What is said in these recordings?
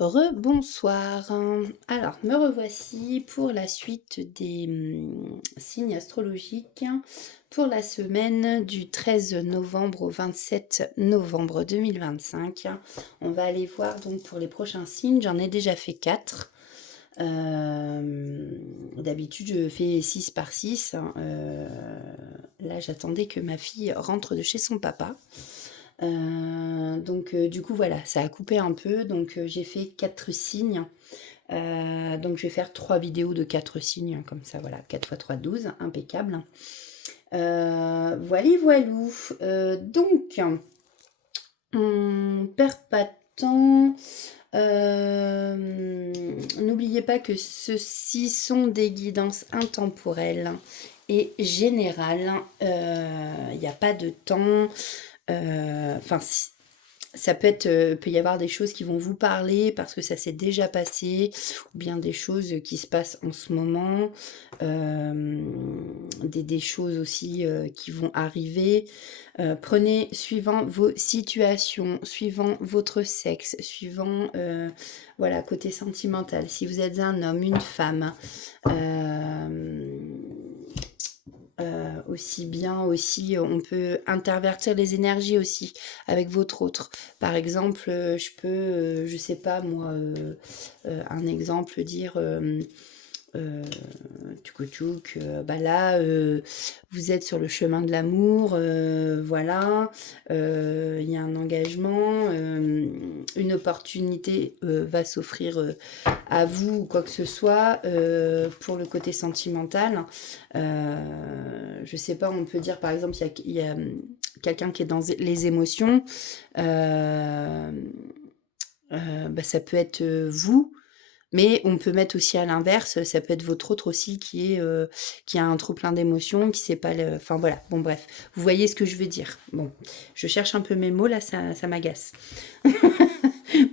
Rebonsoir. Alors, me revoici pour la suite des signes astrologiques pour la semaine du 13 novembre au 27 novembre 2025. On va aller voir donc pour les prochains signes. J'en ai déjà fait 4. D'habitude, je fais 6 par 6. Là, j'attendais que ma fille rentre de chez son papa. Donc du coup voilà, ça a coupé un peu, donc j'ai fait 4 signes. Donc je vais faire 3 vidéos de 4 signes, comme ça voilà, 4 x 3 12, impeccable. Voili voilou. Donc on perd pas de temps. N'oubliez pas que ceux-ci sont des guidances intemporelles et générales. Il n'y a pas de temps. Enfin, ça peut être, peut y avoir des choses qui vont vous parler parce que ça s'est déjà passé, ou bien des choses qui se passent en ce moment, des choses aussi qui vont arriver. Prenez suivant vos situations, suivant votre sexe, suivant voilà, côté sentimental. Si vous êtes un homme, une femme, aussi bien aussi, on peut intervertir les énergies aussi avec votre autre. Par exemple, je peux, je sais pas moi, un exemple, dire tchouk, bah là, vous êtes sur le chemin de l'amour, voilà, il y a un engagement, une opportunité va s'offrir à vous ou quoi que ce soit. Pour le côté sentimental, je sais pas, on peut dire par exemple, il y a quelqu'un qui est dans les émotions, bah, ça peut être vous, mais on peut mettre aussi à l'inverse, ça peut être votre autre aussi qui a un trop plein d'émotions, qui sait pas le... Enfin voilà, bon bref, vous voyez ce que je veux dire. Bon, je cherche un peu mes mots là, ça m'agace.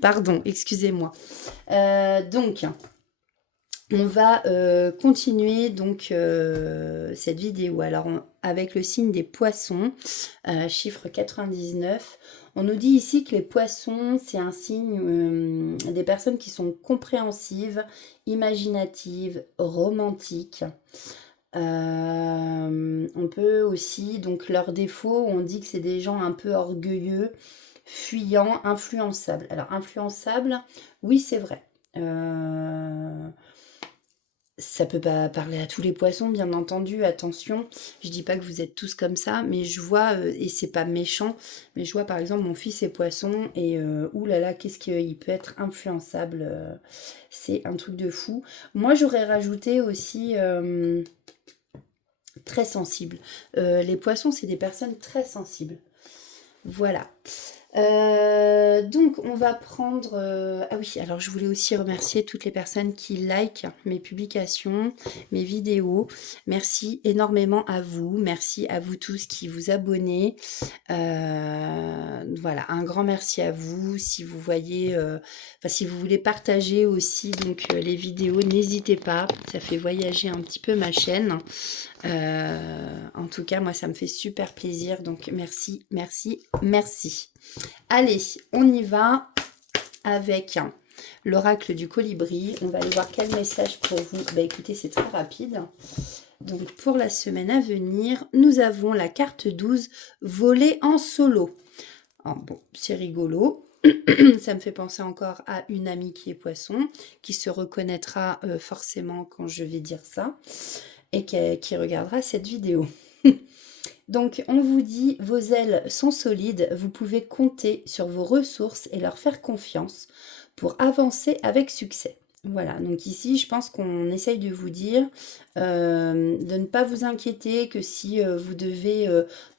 Pardon, excusez-moi. Donc, on va continuer donc cette vidéo. Alors, avec le signe des poissons, chiffre 99, on nous dit ici que les poissons, c'est un signe des personnes qui sont compréhensives, imaginatives, romantiques. On peut aussi, donc leurs défauts, on dit que c'est des gens un peu orgueilleux, fuyants, influençables. Alors, influençables, oui, c'est vrai. Ça peut pas parler à tous les poissons, bien entendu, attention. Je dis pas que vous êtes tous comme ça, mais je vois, et c'est pas méchant, mais je vois par exemple mon fils est poisson et oulala, qu'est-ce qu'il peut être influençable, c'est un truc de fou. Moi j'aurais rajouté aussi très sensible. Les poissons, c'est des personnes très sensibles. Voilà. Donc on va prendre... Ah oui, alors je voulais aussi remercier toutes les personnes qui likent mes publications, mes vidéos. Merci énormément à vous. Merci à vous tous qui vous abonnez. Voilà, un grand merci à vous. Si vous voyez... Enfin, si vous voulez partager aussi donc, les vidéos, n'hésitez pas. Ça fait voyager un petit peu ma chaîne. En tout cas, moi, ça me fait super plaisir. Donc, merci, merci, merci. Allez, on y va avec l'oracle du colibri. On va aller voir quel message pour vous. Bah écoutez, c'est très rapide. Donc, pour la semaine à venir, nous avons la carte 12, voler en solo. Oh, bon, c'est rigolo. Ça me fait penser encore à une amie qui est poisson, qui se reconnaîtra forcément quand je vais dire ça, et qui regardera cette vidéo. Donc, on vous dit, vos ailes sont solides, vous pouvez compter sur vos ressources et leur faire confiance pour avancer avec succès. Voilà, donc ici, je pense qu'on essaye de vous dire de ne pas vous inquiéter, que si vous devez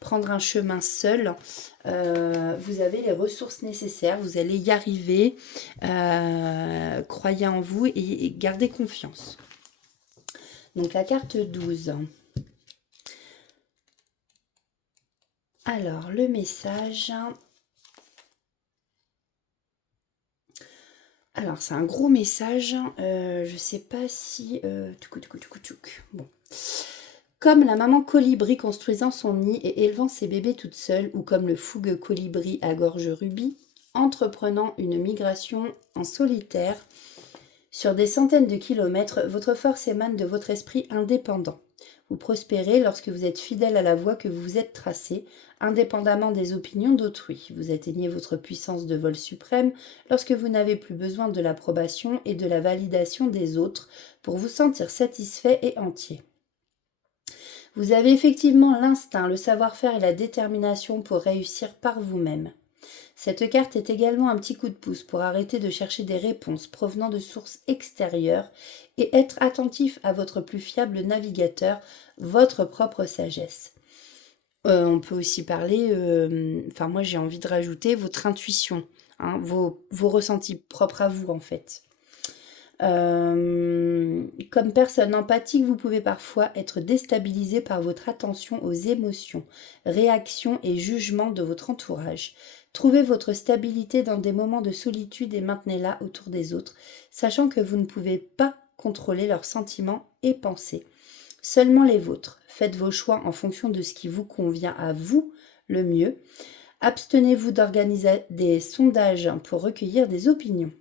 prendre un chemin seul, vous avez les ressources nécessaires, vous allez y arriver, croyez en vous et gardez confiance. Donc, la carte 12. Alors, le message. Alors, c'est un gros message. Je sais pas si... Bon. Comme la maman colibri construisant son nid et élevant ses bébés toute seule, ou comme le fougueux colibri à gorge rubis, entreprenant une migration en solitaire sur des centaines de kilomètres, votre force émane de votre esprit indépendant. Vous prospérez lorsque vous êtes fidèle à la voie que vous vous êtes tracée, indépendamment des opinions d'autrui. Vous atteignez votre puissance de vol suprême lorsque vous n'avez plus besoin de l'approbation et de la validation des autres pour vous sentir satisfait et entier. Vous avez effectivement l'instinct, le savoir-faire et la détermination pour réussir par vous-même. Cette carte est également un petit coup de pouce pour arrêter de chercher des réponses provenant de sources extérieures et être attentif à votre plus fiable navigateur, votre propre sagesse. On peut aussi parler, moi j'ai envie de rajouter votre intuition, hein, vos ressentis propres à vous en fait. Comme personne empathique, vous pouvez parfois être déstabilisé par votre attention aux émotions, réactions et jugements de votre entourage. Trouvez votre stabilité dans des moments de solitude et maintenez-la autour des autres, sachant que vous ne pouvez pas contrôler leurs sentiments et pensées, seulement les vôtres. Faites vos choix en fonction de ce qui vous convient à vous le mieux. Abstenez-vous d'organiser des sondages pour recueillir des opinions.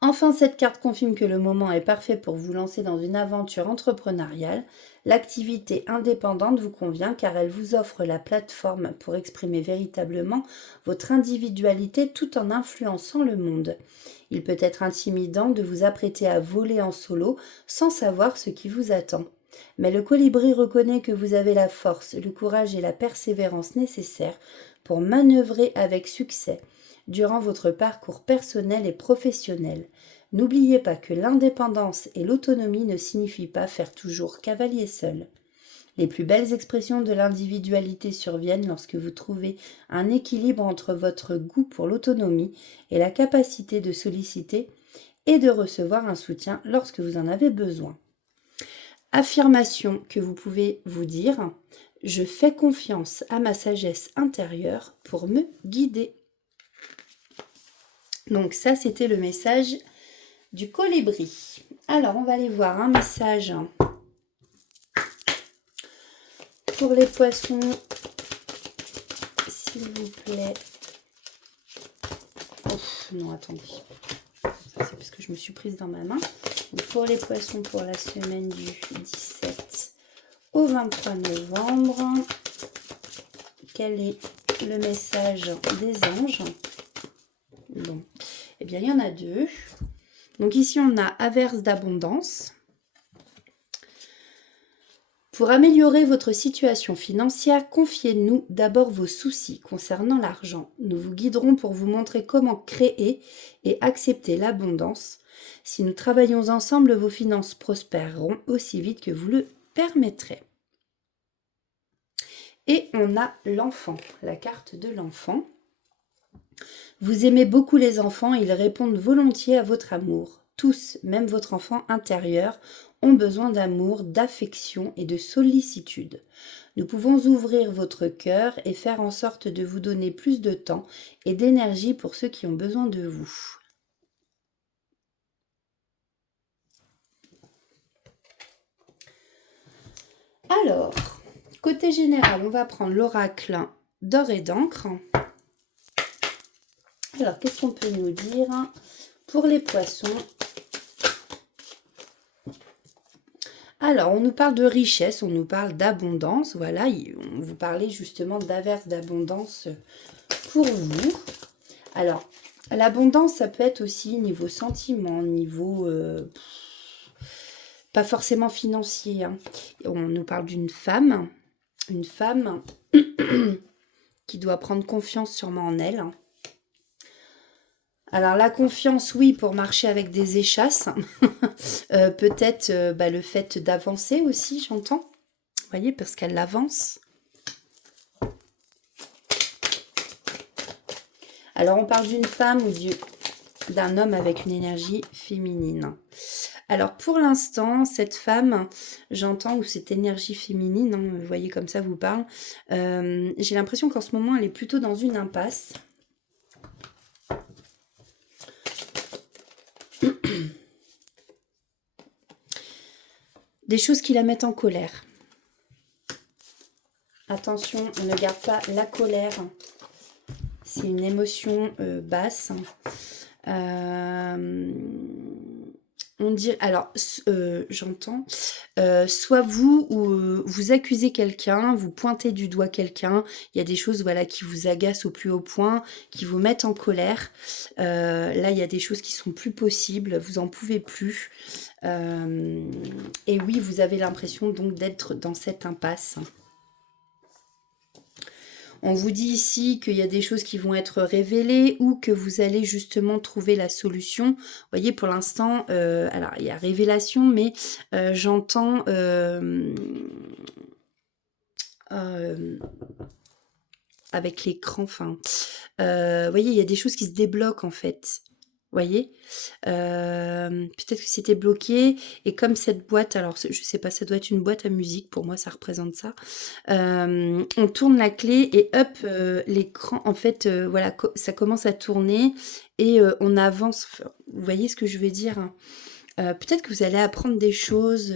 Enfin, cette carte confirme que le moment est parfait pour vous lancer dans une aventure entrepreneuriale. L'activité indépendante vous convient car elle vous offre la plateforme pour exprimer véritablement votre individualité tout en influençant le monde. Il peut être intimidant de vous apprêter à voler en solo sans savoir ce qui vous attend. Mais le colibri reconnaît que vous avez la force, le courage et la persévérance nécessaires pour manœuvrer avec succès durant votre parcours personnel et professionnel. N'oubliez pas que l'indépendance et l'autonomie ne signifient pas faire toujours cavalier seul. Les plus belles expressions de l'individualité surviennent lorsque vous trouvez un équilibre entre votre goût pour l'autonomie et la capacité de solliciter et de recevoir un soutien lorsque vous en avez besoin. Affirmation que vous pouvez vous dire: je fais confiance à ma sagesse intérieure pour me guider. Donc ça, c'était le message du colibri. Alors, on va aller voir un message pour les poissons, s'il vous plaît. Oh, non, attendez. Ça, c'est parce que je me suis prise dans ma main. Donc, pour les poissons, pour la semaine du 17 au 23 novembre, quel est le message des anges? Bon, eh bien, il y en a deux. Donc ici, on a averse d'abondance. Pour améliorer votre situation financière, confiez-nous d'abord vos soucis concernant l'argent. Nous vous guiderons pour vous montrer comment créer et accepter l'abondance. Si nous travaillons ensemble, vos finances prospéreront aussi vite que vous le permettrez. Et on a l'enfant, la carte de l'enfant. Vous aimez beaucoup les enfants et ils répondent volontiers à votre amour. Tous, même votre enfant intérieur, ont besoin d'amour, d'affection et de sollicitude. Nous pouvons ouvrir votre cœur et faire en sorte de vous donner plus de temps et d'énergie pour ceux qui ont besoin de vous. Alors, côté général, on va prendre l'oracle d'or et d'encre. Alors, qu'est-ce qu'on peut nous dire pour les poissons? Alors, on nous parle de richesse, on nous parle d'abondance. Voilà, on vous parlait justement d'averse d'abondance pour vous. Alors, l'abondance, ça peut être aussi niveau sentiment, niveau pas forcément financier. Hein. On nous parle d'une femme, une femme qui doit prendre confiance sûrement en elle. Alors la confiance, oui, pour marcher avec des échasses. Peut-être le fait d'avancer aussi, j'entends. Vous voyez, parce qu'elle avance. Alors on parle d'une femme ou d'un homme avec une énergie féminine. Alors pour l'instant, cette femme, j'entends, ou cette énergie féminine, hein, vous voyez comme ça vous parle, j'ai l'impression qu'en ce moment, elle est plutôt dans une impasse. Des choses qui la mettent en colère. Attention, on ne garde pas la colère. c'est une émotion basse. On dit, alors, j'entends, soit vous ou vous accusez quelqu'un, vous pointez du doigt quelqu'un, il y a des choses voilà, qui vous agacent au plus haut point, qui vous mettent en colère. Là, il y a des choses qui sont plus possibles, vous en pouvez plus. Et oui, vous avez l'impression donc d'être dans cette impasse. On vous dit ici qu'il y a des choses qui vont être révélées ou que vous allez justement trouver la solution. Vous voyez, pour l'instant, alors il y a révélation, mais j'entends avec l'écran, enfin, vous voyez, il y a des choses qui se débloquent en fait. Vous voyez, peut-être que c'était bloqué et comme cette boîte, alors je sais pas, ça doit être une boîte à musique, pour moi ça représente ça. On tourne la clé et hop, l'écran, en fait, voilà, ça commence à tourner et on avance. Enfin, vous voyez ce que je veux dire, hein. Peut-être que vous allez apprendre des choses,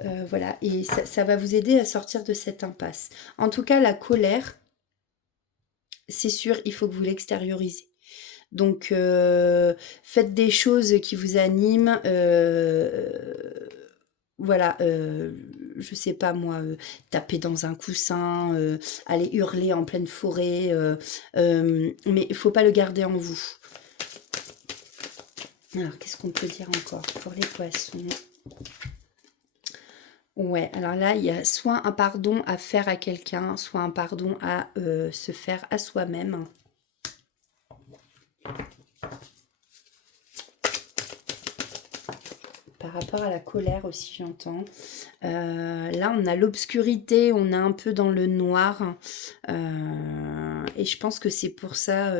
voilà, et ça va vous aider à sortir de cette impasse. En tout cas, la colère, c'est sûr, il faut que vous l'extériorisez. Donc, faites des choses qui vous animent. Voilà, je sais pas moi, taper dans un coussin, aller hurler en pleine forêt, mais il faut pas le garder en vous. Alors, qu'est-ce qu'on peut dire encore pour les poissons? Ouais, alors là, il y a soit un pardon à faire à quelqu'un, soit un pardon à se faire à soi-même. Par rapport à la colère aussi, j'entends. Là, on a l'obscurité, on est un peu dans le noir. Et je pense que c'est pour ça,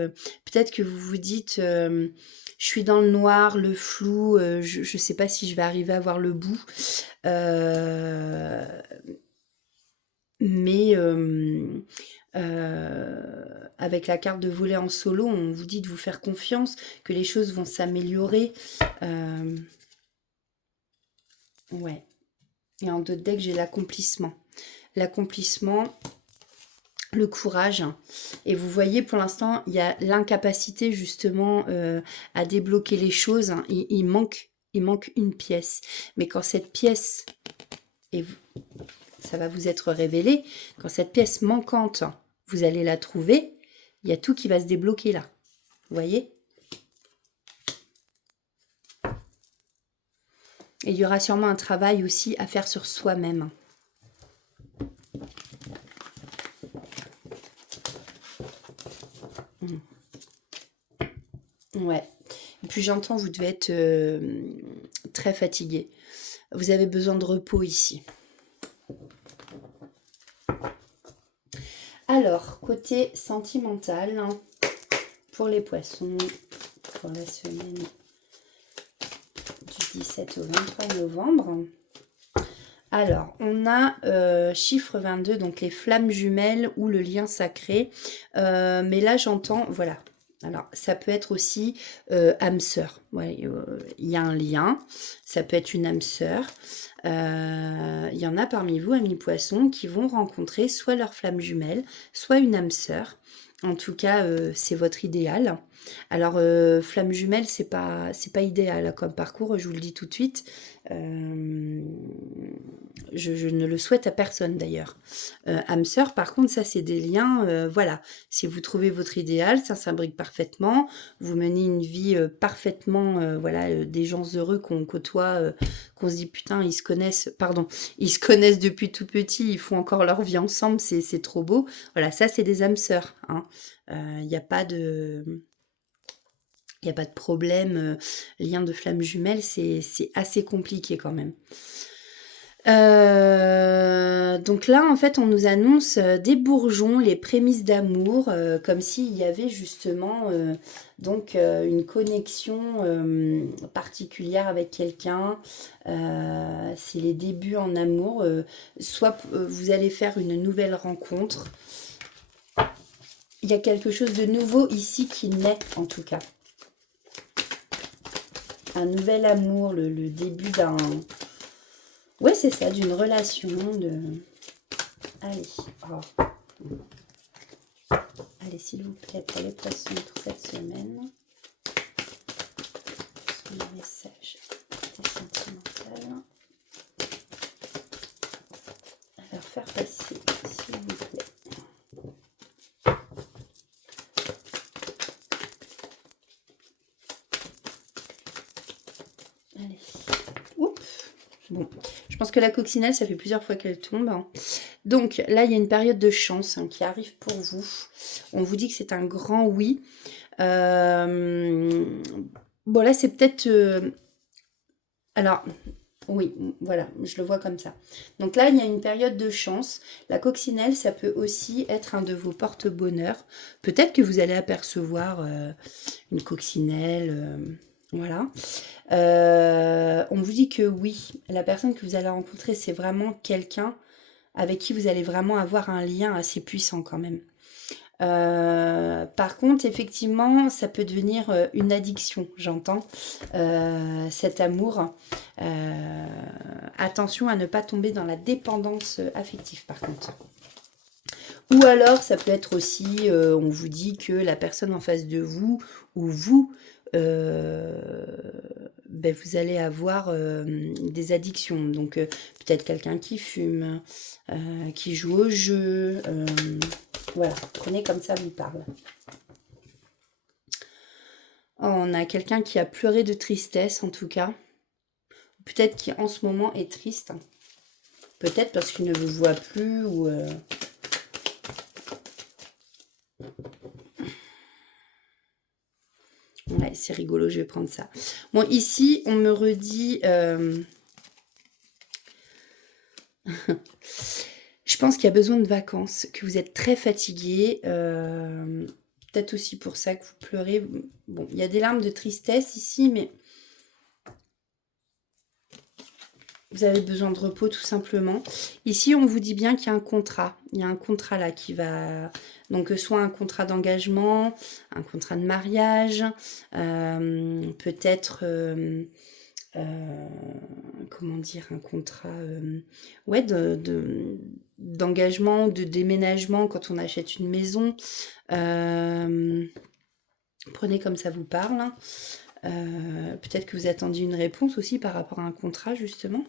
peut-être que vous vous dites, je suis dans le noir, le flou, je ne sais pas si je vais arriver à voir le bout. Mais avec la carte de voler en solo, on vous dit de vous faire confiance, que les choses vont s'améliorer. Ouais. Et en d'autres decks, j'ai l'accomplissement. L'accomplissement, le courage. Et vous voyez, pour l'instant, il y a l'incapacité justement à débloquer les choses. Il manque une pièce. Mais quand cette pièce, et ça va vous être révélé, quand cette pièce manquante, vous allez la trouver, il y a tout qui va se débloquer là. Vous voyez ? Et il y aura sûrement un travail aussi à faire sur soi-même. Ouais. Et puis j'entends, vous devez être très fatigué. Vous avez besoin de repos ici. Alors, côté sentimental, hein, pour les poissons, pour la semaine du 17 au 23 novembre. Alors, on a chiffre 22, donc les flammes jumelles ou le lien sacré. Mais là, j'entends, voilà. Alors, ça peut être aussi âme sœur. Ouais, il y a un lien. Ça peut être une âme sœur. Il y en a parmi vous, amis poissons, qui vont rencontrer soit leur flamme jumelle, soit une âme sœur. En tout cas, c'est votre idéal. Alors, flamme jumelle, c'est pas idéal comme parcours, je vous le dis tout de suite. Je ne le souhaite à personne d'ailleurs. Âme sœur, par contre, ça c'est des liens, voilà. Si vous trouvez votre idéal, ça s'imbrique parfaitement. Vous menez une vie parfaitement, voilà, des gens heureux qu'on côtoie, qu'on se dit putain, ils se connaissent depuis tout petit, ils font encore leur vie ensemble, c'est trop beau. Voilà, ça c'est des âmes sœurs, hein. Il n'y a pas de... Il n'y a pas de problème, lien de flamme jumelle, c'est assez compliqué quand même. Donc là, en fait, on nous annonce des bourgeons, les prémices d'amour, comme s'il y avait justement donc une connexion particulière avec quelqu'un. C'est les débuts en amour. Soit vous allez faire une nouvelle rencontre. Il y a quelque chose de nouveau ici qui naît, en tout cas. Un nouvel amour, le début d'un... Ouais, c'est ça, d'une relation, de... Allez, oh. Allez, Allez, s'il vous plaît, pour les poissons pour cette semaine. Un message côté sentimental. Alors, faire passer, s'il vous plaît. Allez. Oups. Bon, je pense que la coccinelle, ça fait plusieurs fois qu'elle tombe. Hein. Donc, là, il y a une période de chance hein, qui arrive pour vous. On vous dit que c'est un grand oui. Bon, là, c'est peut-être... Alors, oui, voilà, je le vois comme ça. Donc là, il y a une période de chance. La coccinelle, ça peut aussi être un de vos porte-bonheur. Peut-être que vous allez apercevoir une coccinelle, voilà. On vous dit que oui, la personne que vous allez rencontrer, c'est vraiment quelqu'un avec qui vous allez vraiment avoir un lien assez puissant quand même. Par contre, effectivement, ça peut devenir une addiction, j'entends, cet amour. Attention à ne pas tomber dans la dépendance affective, par contre. Ou alors, ça peut être aussi, on vous dit que la personne en face de vous, ou vous, ben, vous allez avoir des addictions. Donc, peut-être quelqu'un qui fume, qui joue au jeu. Voilà, prenez comme ça vous parle. Oh, on a quelqu'un qui a pleuré de tristesse, en tout cas. Peut-être qui, en ce moment, est triste. Peut-être parce qu'il ne vous voit plus ou... Ouais, c'est rigolo, je vais prendre ça. Bon, ici, on me redit... Je pense qu'il y a besoin de vacances, que vous êtes très fatigué. Peut-être aussi pour ça que vous pleurez. Bon, il y a des larmes de tristesse ici, mais... Vous avez besoin de repos tout simplement. Ici, on vous dit bien qu'il y a un contrat. Il y a un contrat là qui va... Donc, soit un contrat d'engagement, un contrat de mariage, peut-être... comment dire, un contrat ouais, d'engagement, de déménagement quand on achète une maison. Prenez comme ça vous parle. Peut-être que vous attendiez une réponse aussi par rapport à un contrat justement.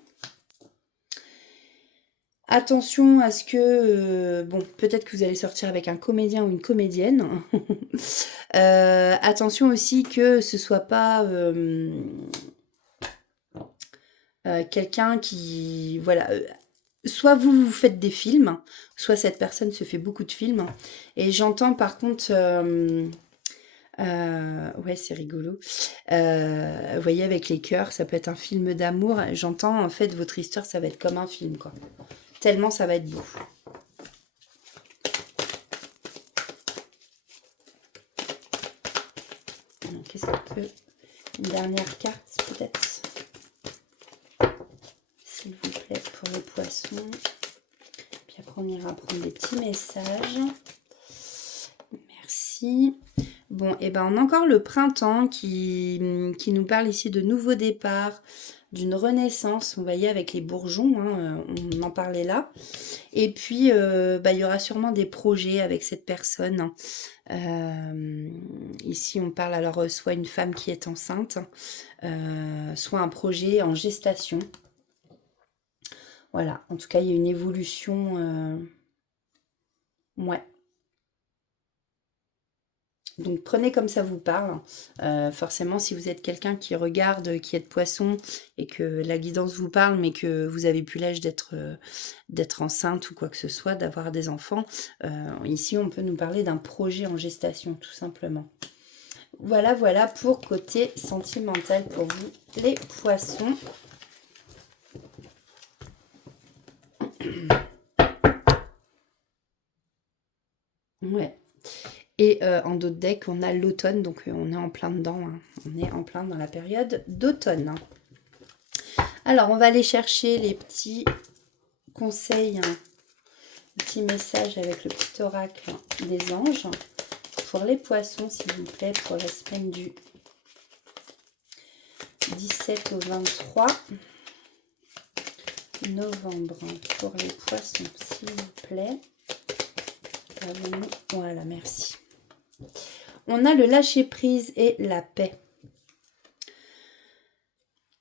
Attention à ce que, bon, peut-être que vous allez sortir avec un comédien ou une comédienne. Attention aussi que ce soit pas quelqu'un qui, voilà, soit vous faites des films, soit cette personne se fait beaucoup de films. Et j'entends par contre, ouais, c'est rigolo. Vous voyez, avec les cœurs, ça peut être un film d'amour. J'entends en fait votre histoire, ça va être comme un film, quoi. Tellement ça va être beau. Qu'est-ce qu'on peut... Une dernière carte, peut-être, s'il vous plaît, pour les poissons. Puis après, on ira prendre des petits messages. Merci. Bon, et ben on a encore le printemps qui nous parle ici de nouveaux départs, d'une renaissance, vous voyez, avec les bourgeons, hein, on en parlait là. Et puis, bah, il y aura sûrement des projets avec cette personne. Ici, on parle alors soit une femme qui est enceinte, soit un projet en gestation. Voilà, en tout cas, il y a une évolution. Ouais. Donc prenez comme ça vous parle. Forcément, si vous êtes quelqu'un qui regarde, qui est de poisson et que la guidance vous parle, mais que vous avez plus l'âge d'être enceinte ou quoi que ce soit, d'avoir des enfants, ici on peut nous parler d'un projet en gestation tout simplement. Voilà, voilà pour côté sentimental pour vous les poissons. Ouais. Et en d'autres decks, on a l'automne, donc on est en plein dedans. Hein. On est en plein dans la période d'automne. Alors, on va aller chercher les petits conseils, hein, petits messages avec le petit oracle des anges. Pour les poissons, s'il vous plaît, pour la semaine du 17 au 23 novembre. Pour les poissons, s'il vous plaît. Voilà, merci. On a le lâcher-prise et la paix.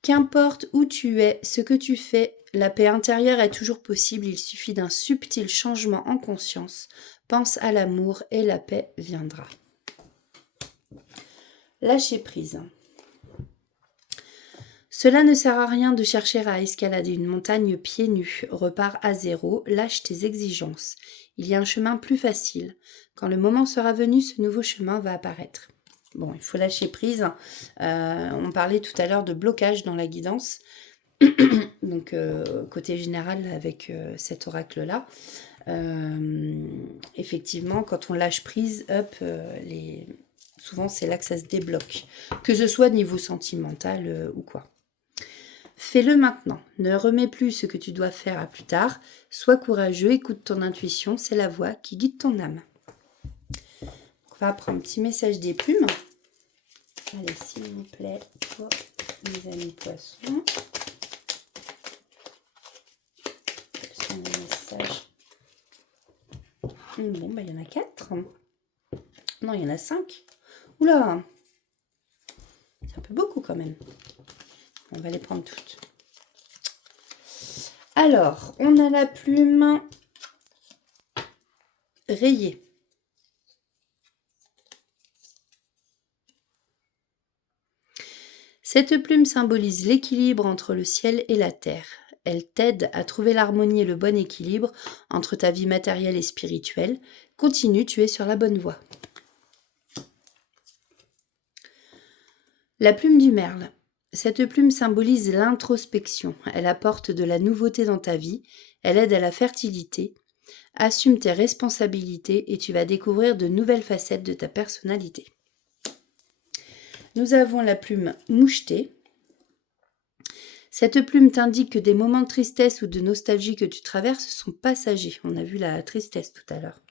Qu'importe où tu es, ce que tu fais, la paix intérieure est toujours possible. Il suffit d'un subtil changement en conscience. Pense à l'amour et la paix viendra. Lâcher-prise. Cela ne sert à rien de chercher à escalader une montagne pieds nus. Repars à zéro, lâche tes exigences. Il y a un chemin plus facile. Quand le moment sera venu, ce nouveau chemin va apparaître. Bon, il faut lâcher prise. On parlait tout à l'heure de blocage dans la guidance. Donc, côté général, avec cet oracle-là. Effectivement, quand on lâche prise, souvent c'est là que ça se débloque. Que ce soit niveau sentimental ou quoi. Fais-le maintenant. Ne remets plus ce que tu dois faire à plus tard. Sois courageux, écoute ton intuition, c'est la voix qui guide ton âme. On va prendre un petit message des plumes. Allez, s'il vous plaît, pour mes amis poissons. Quels sont les messages? Bon, bah il y en a 4. Non, il y en a 5. Oula! C'est un peu beaucoup quand même. On va les prendre toutes. Alors, on a la plume rayée. Cette plume symbolise l'équilibre entre le ciel et la terre. Elle t'aide à trouver l'harmonie et le bon équilibre entre ta vie matérielle et spirituelle. Continue, tu es sur la bonne voie. La plume du merle. Cette plume symbolise l'introspection. Elle apporte de la nouveauté dans ta vie. Elle aide à la fertilité. Assume tes responsabilités et tu vas découvrir de nouvelles facettes de ta personnalité. Nous avons la plume mouchetée. Cette plume t'indique que des moments de tristesse ou de nostalgie que tu traverses sont passagers. On a vu la tristesse tout à l'heure.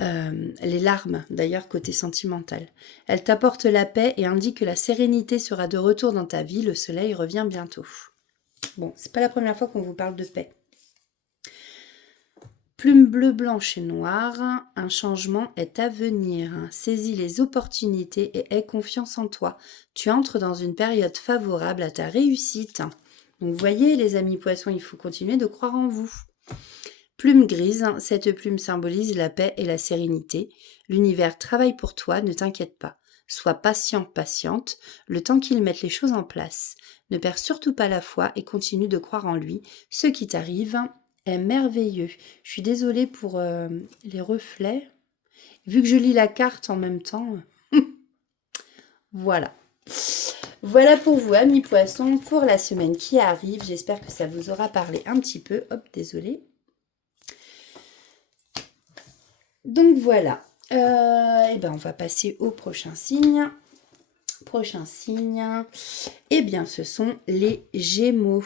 Les larmes, d'ailleurs, côté sentimental. Elle t'apporte la paix et indique que la sérénité sera de retour dans ta vie. Le soleil revient bientôt. Bon, c'est pas la première fois qu'on vous parle de paix. Plume bleue, blanche et noire, un changement est à venir. Saisis les opportunités et aie confiance en toi. Tu entres dans une période favorable à ta réussite. Donc, vous voyez, les amis poissons, il faut continuer de croire en vous. Plume grise, cette plume symbolise la paix et la sérénité. L'univers travaille pour toi, ne t'inquiète pas. Sois patient, patiente, le temps qu'il mette les choses en place. Ne perds surtout pas la foi et continue de croire en lui. Ce qui t'arrive est merveilleux. Je suis désolée pour les reflets. Vu que je lis la carte en même temps, voilà. Voilà pour vous, amis poissons, pour la semaine qui arrive. J'espère que ça vous aura parlé un petit peu. Hop, désolée. Donc voilà, et ben on va passer au prochain signe. Prochain signe, eh bien ce sont les Gémeaux.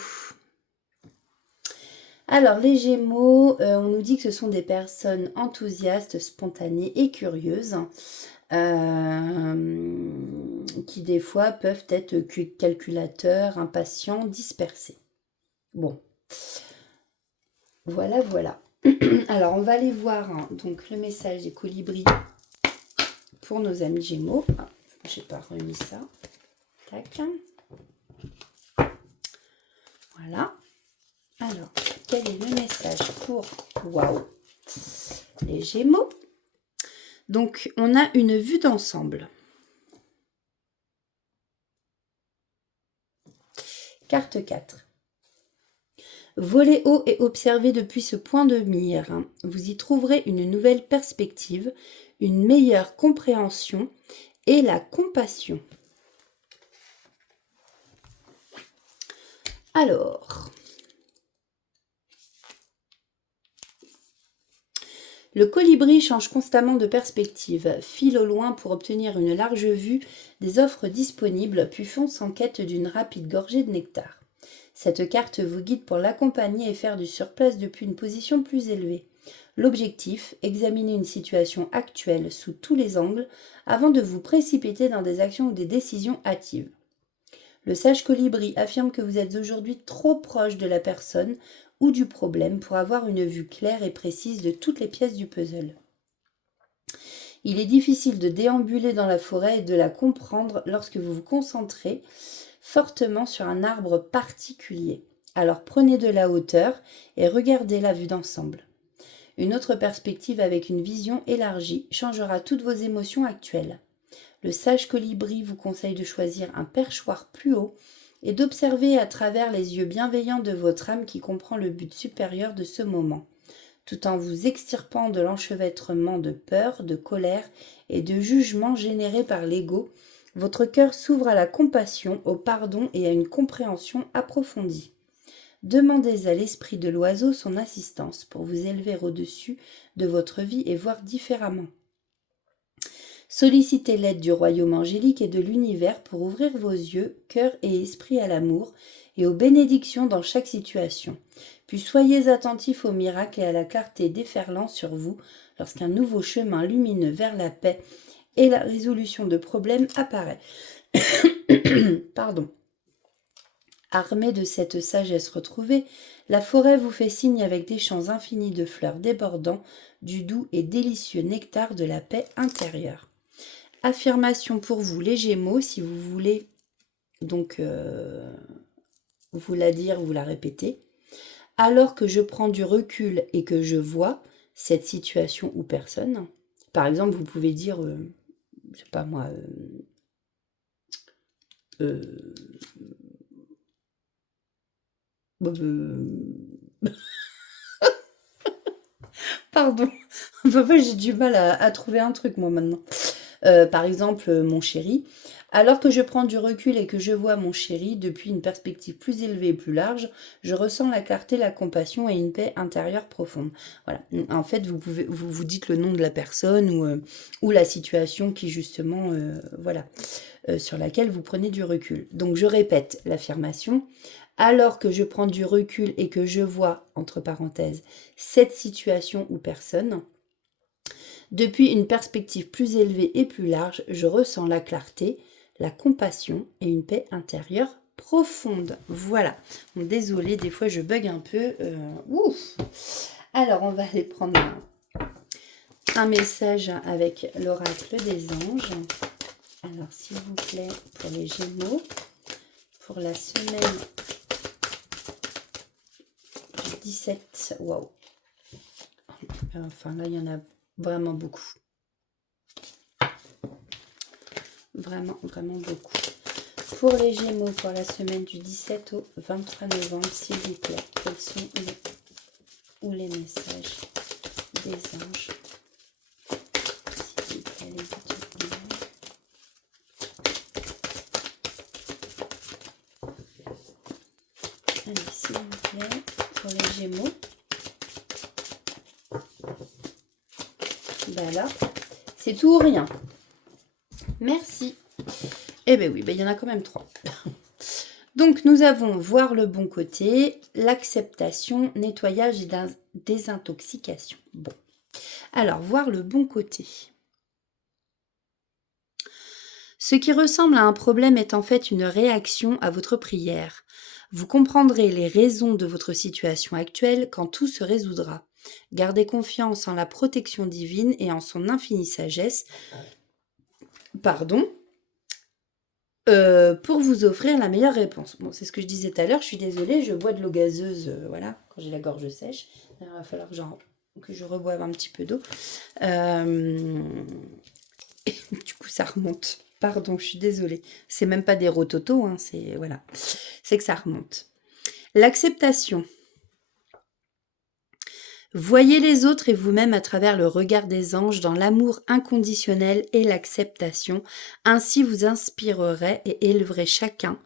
Alors les Gémeaux, on nous dit que ce sont des personnes enthousiastes, spontanées et curieuses, qui des fois peuvent être calculateurs, impatients, dispersés. Bon, voilà, voilà. Alors, on va aller voir donc le message des colibris pour nos amis Gémeaux. Ah, je n'ai pas remis ça. Tac. Voilà. Alors, quel est le message pour les Gémeaux? Donc, on a une vue d'ensemble. Carte 4. Volez haut et observez depuis ce point de mire. Vous y trouverez une nouvelle perspective, une meilleure compréhension et la compassion. Alors, le colibri change constamment de perspective, file au loin pour obtenir une large vue des offres disponibles, puis fonce en quête d'une rapide gorgée de nectar. Cette carte vous guide pour l'accompagner et faire du surplace depuis une position plus élevée. L'objectif, examiner une situation actuelle sous tous les angles avant de vous précipiter dans des actions ou des décisions hâtives. Le sage colibri affirme que vous êtes aujourd'hui trop proche de la personne ou du problème pour avoir une vue claire et précise de toutes les pièces du puzzle. Il est difficile de déambuler dans la forêt et de la comprendre lorsque vous vous concentrez fortement sur un arbre particulier. Alors prenez de la hauteur et regardez la vue d'ensemble. Une autre perspective avec une vision élargie changera toutes vos émotions actuelles. Le sage colibri vous conseille de choisir un perchoir plus haut et d'observer à travers les yeux bienveillants de votre âme qui comprend le but supérieur de ce moment, tout en vous extirpant de l'enchevêtrement de peur, de colère et de jugement générés par l'ego. Votre cœur s'ouvre à la compassion, au pardon et à une compréhension approfondie. Demandez à l'esprit de l'oiseau son assistance pour vous élever au-dessus de votre vie et voir différemment. Sollicitez l'aide du royaume angélique et de l'univers pour ouvrir vos yeux, cœur et esprit à l'amour et aux bénédictions dans chaque situation. Puis soyez attentifs aux miracles et à la clarté déferlant sur vous lorsqu'un nouveau chemin lumineux vers la paix et la résolution de problèmes apparaît. Pardon. Armé de cette sagesse retrouvée, la forêt vous fait signe avec des champs infinis de fleurs débordant du doux et délicieux nectar de la paix intérieure. Affirmation pour vous, les Gémeaux, si vous voulez donc vous la dire, vous la répétez. Alors que je prends du recul et que je vois cette situation ou personne, par exemple, vous pouvez dire, je sais pas moi, pardon, j'ai du mal à trouver un truc moi maintenant. Par exemple, mon chéri. Alors que je prends du recul et que je vois mon chéri depuis une perspective plus élevée et plus large, je ressens la clarté, la compassion et une paix intérieure profonde. Voilà. En fait, vous dites le nom de la personne ou la situation qui justement, sur laquelle vous prenez du recul. Donc, je répète l'affirmation. Alors que je prends du recul et que je vois, entre parenthèses, cette situation ou personne, depuis une perspective plus élevée et plus large, je ressens la clarté, la compassion et une paix intérieure profonde. Voilà. Donc, désolée, des fois je bug un peu. Ouf. Alors, on va aller prendre un message avec l'oracle des anges. Alors, s'il vous plaît, pour les Gémeaux, pour la semaine du 17. Waouh. Enfin, là, il y en a vraiment beaucoup. Vraiment, vraiment beaucoup. Pour les Gémeaux, pour la semaine du 17 au 23 novembre, s'il vous plaît, quels sont les messages des anges? S'il vous plaît, les étoiles. Allez, s'il vous plaît, pour les Gémeaux. Bah là, c'est tout ou rien. Merci. Eh bien oui, il y en a quand même 3. Donc, nous avons voir le bon côté, l'acceptation, nettoyage et désintoxication. Bon. Alors, voir le bon côté. Ce qui ressemble à un problème est en fait une réaction à votre prière. Vous comprendrez les raisons de votre situation actuelle quand tout se résoudra. Gardez confiance en la protection divine et en son infinie sagesse. Pour vous offrir la meilleure réponse. Bon, c'est ce que je disais tout à l'heure, je suis désolée, je bois de l'eau gazeuse, voilà, quand j'ai la gorge sèche. Il va falloir que je reboive un petit peu d'eau. Et du coup, ça remonte. Pardon, je suis désolée. C'est même pas des rototos, hein, c'est que ça remonte. L'acceptation. Voyez les autres et vous-même à travers le regard des anges dans l'amour inconditionnel et l'acceptation. Ainsi vous inspirerez et élèverez chacun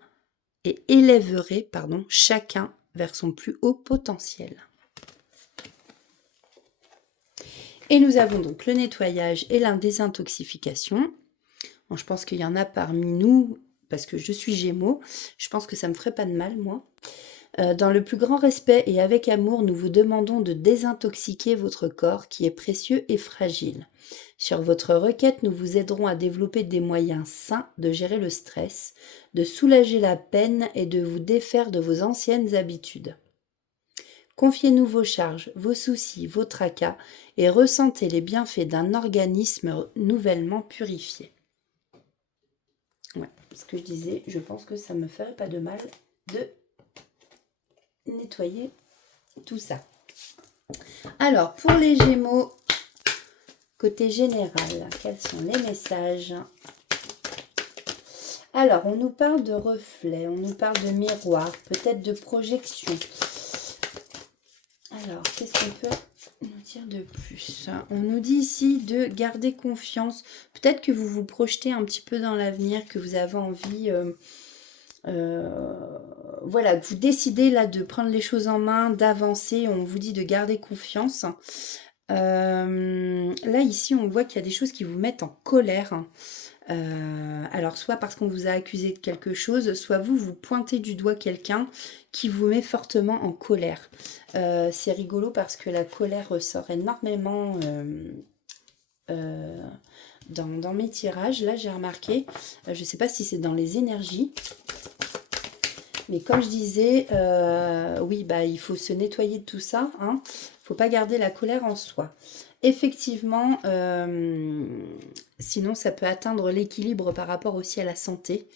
vers son plus haut potentiel. Et nous avons donc le nettoyage et la désintoxication. Bon, je pense qu'il y en a parmi nous, parce que je suis Gémeaux, je pense que ça ne me ferait pas de mal, moi. Dans le plus grand respect et avec amour, nous vous demandons de désintoxiquer votre corps qui est précieux et fragile. Sur votre requête, nous vous aiderons à développer des moyens sains de gérer le stress, de soulager la peine et de vous défaire de vos anciennes habitudes. Confiez-nous vos charges, vos soucis, vos tracas et ressentez les bienfaits d'un organisme nouvellement purifié. Ouais, ce que je disais, je pense que ça me ferait pas de mal de nettoyer tout ça. Alors, pour les Gémeaux, côté général, quels sont les messages? Alors, on nous parle de reflets, on nous parle de miroir, peut-être de projection. Alors, qu'est-ce qu'on peut nous dire de plus? On nous dit ici de garder confiance. Peut-être que vous vous projetez un petit peu dans l'avenir, que vous avez envie... voilà, vous décidez là de prendre les choses en main, d'avancer. On vous dit de garder confiance. Là, ici, on voit qu'il y a des choses qui vous mettent en colère. Alors, soit parce qu'on vous a accusé de quelque chose, soit vous pointez du doigt quelqu'un qui vous met fortement en colère. C'est rigolo parce que la colère ressort énormément dans mes tirages. Là, j'ai remarqué, je ne sais pas si c'est dans les énergies, mais comme je disais, oui, bah, il faut se nettoyer de tout ça. Il ne faut pas garder la colère en soi. Effectivement, sinon ça peut atteindre l'équilibre par rapport aussi à la santé.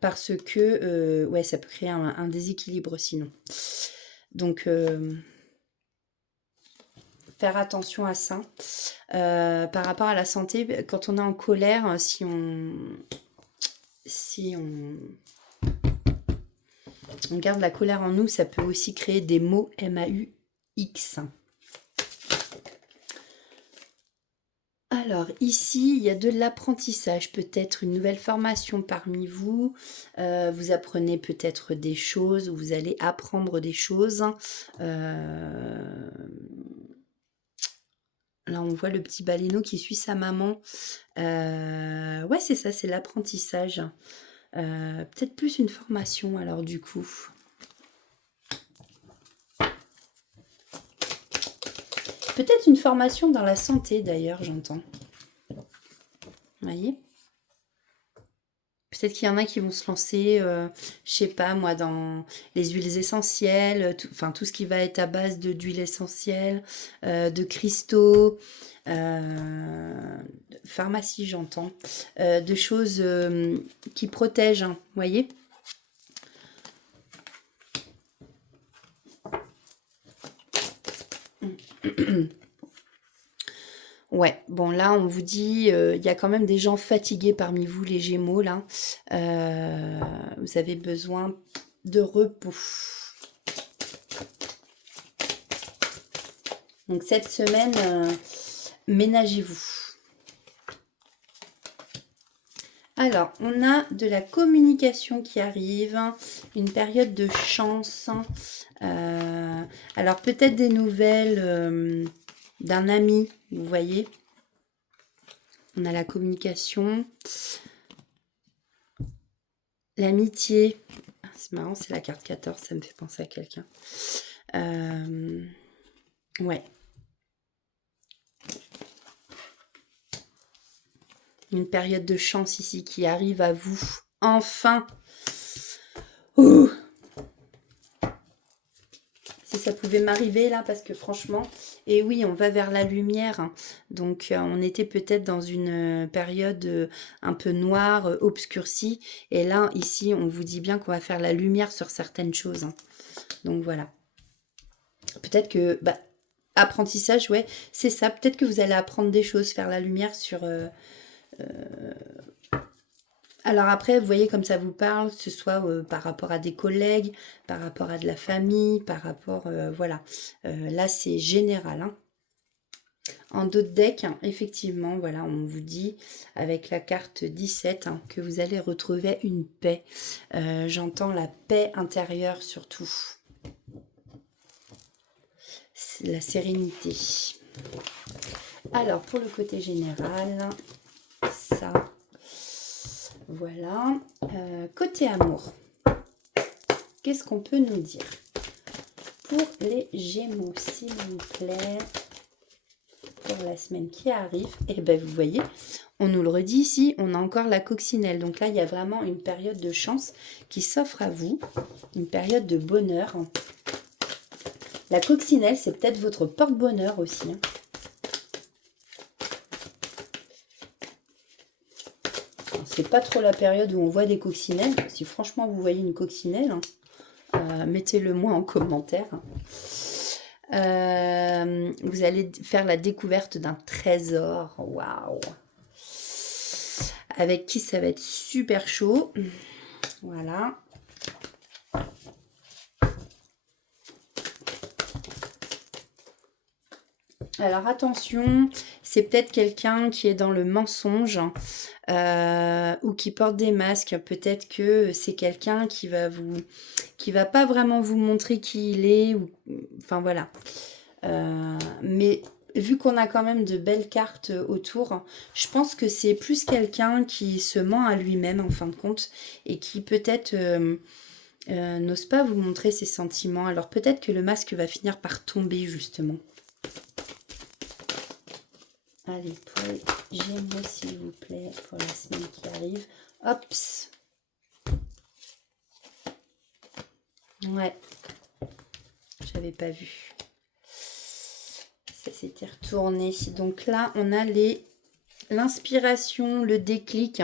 Parce que ouais, ça peut créer un déséquilibre sinon. Donc, faire attention à ça. Par rapport à la santé, quand on est en colère, si on garde la colère en nous, ça peut aussi créer des maux MAUX. Alors ici, il y a de l'apprentissage, peut-être une nouvelle formation parmi vous. Vous apprenez peut-être des choses, vous allez apprendre des choses. Là, on voit le petit baleineau qui suit sa maman. Ouais, c'est ça, c'est l'apprentissage. Peut-être plus une formation alors du coup. Peut-être une formation dans la santé d'ailleurs, j'entends. Vous voyez? Peut-être qu'il y en a qui vont se lancer, je sais pas moi, dans les huiles essentielles, tout ce qui va être à base d'huile essentielle, de cristaux, pharmacie j'entends, de choses qui protègent, vous voyez? Ouais, bon là on vous dit, il y a quand même des gens fatigués parmi vous les Gémeaux là. Vous avez besoin de repos. Donc cette semaine, ménagez-vous. Alors, on a de la communication qui arrive, une période de chance. Alors peut-être des nouvelles d'un ami, vous voyez. On a la communication, l'amitié. C'est marrant, c'est la carte 14, ça me fait penser à quelqu'un. Ouais. Une période de chance ici qui arrive à vous. Enfin. Ouh. Si ça pouvait m'arriver là, parce que franchement, et oui, on va vers la lumière. Hein. Donc, on était peut-être dans une période un peu noire, obscurcie. Et là, ici, on vous dit bien qu'on va faire la lumière sur certaines choses. Hein. Donc, voilà. Peut-être que... Bah, apprentissage, ouais, c'est ça. Peut-être que vous allez apprendre des choses, faire la lumière sur... Alors après, vous voyez comme ça vous parle, que ce soit par rapport à des collègues, par rapport à de la famille, par rapport... voilà. Là, c'est général. Hein. En dos de deck, hein, effectivement, voilà, on vous dit avec la carte 17 hein, que vous allez retrouver une paix. J'entends la paix intérieure surtout. La sérénité. Alors, pour le côté général, ça, voilà. Côté amour, qu'est-ce qu'on peut nous dire pour les Gémeaux, s'il vous plaît? pour la semaine qui arrive, et ben vous voyez, on nous le redit ici, on a encore la coccinelle. Donc là, il y a vraiment une période de chance qui s'offre à vous, une période de bonheur. La coccinelle, c'est peut-être votre porte-bonheur aussi. Hein. C'est pas trop la période où on voit des coccinelles. Si franchement vous voyez une coccinelle, hein, mettez-le moi en commentaire. Vous allez faire la découverte d'un trésor. Waouh! Avec qui ça va être super chaud. Voilà. Alors attention, c'est peut-être quelqu'un qui est dans le mensonge ou qui porte des masques. Peut-être que c'est quelqu'un qui va pas vraiment vous montrer qui il est. Enfin voilà. Mais vu qu'on a quand même de belles cartes autour, je pense que c'est plus quelqu'un qui se ment à lui-même en fin de compte et qui peut-être n'ose pas vous montrer ses sentiments. Alors peut-être que le masque va finir par tomber justement. Allez, pour les Gémeaux, s'il vous plaît, pour la semaine qui arrive. Hops. Ouais. J'avais pas vu. Ça s'était retourné. Donc là, on a l'inspiration, le déclic.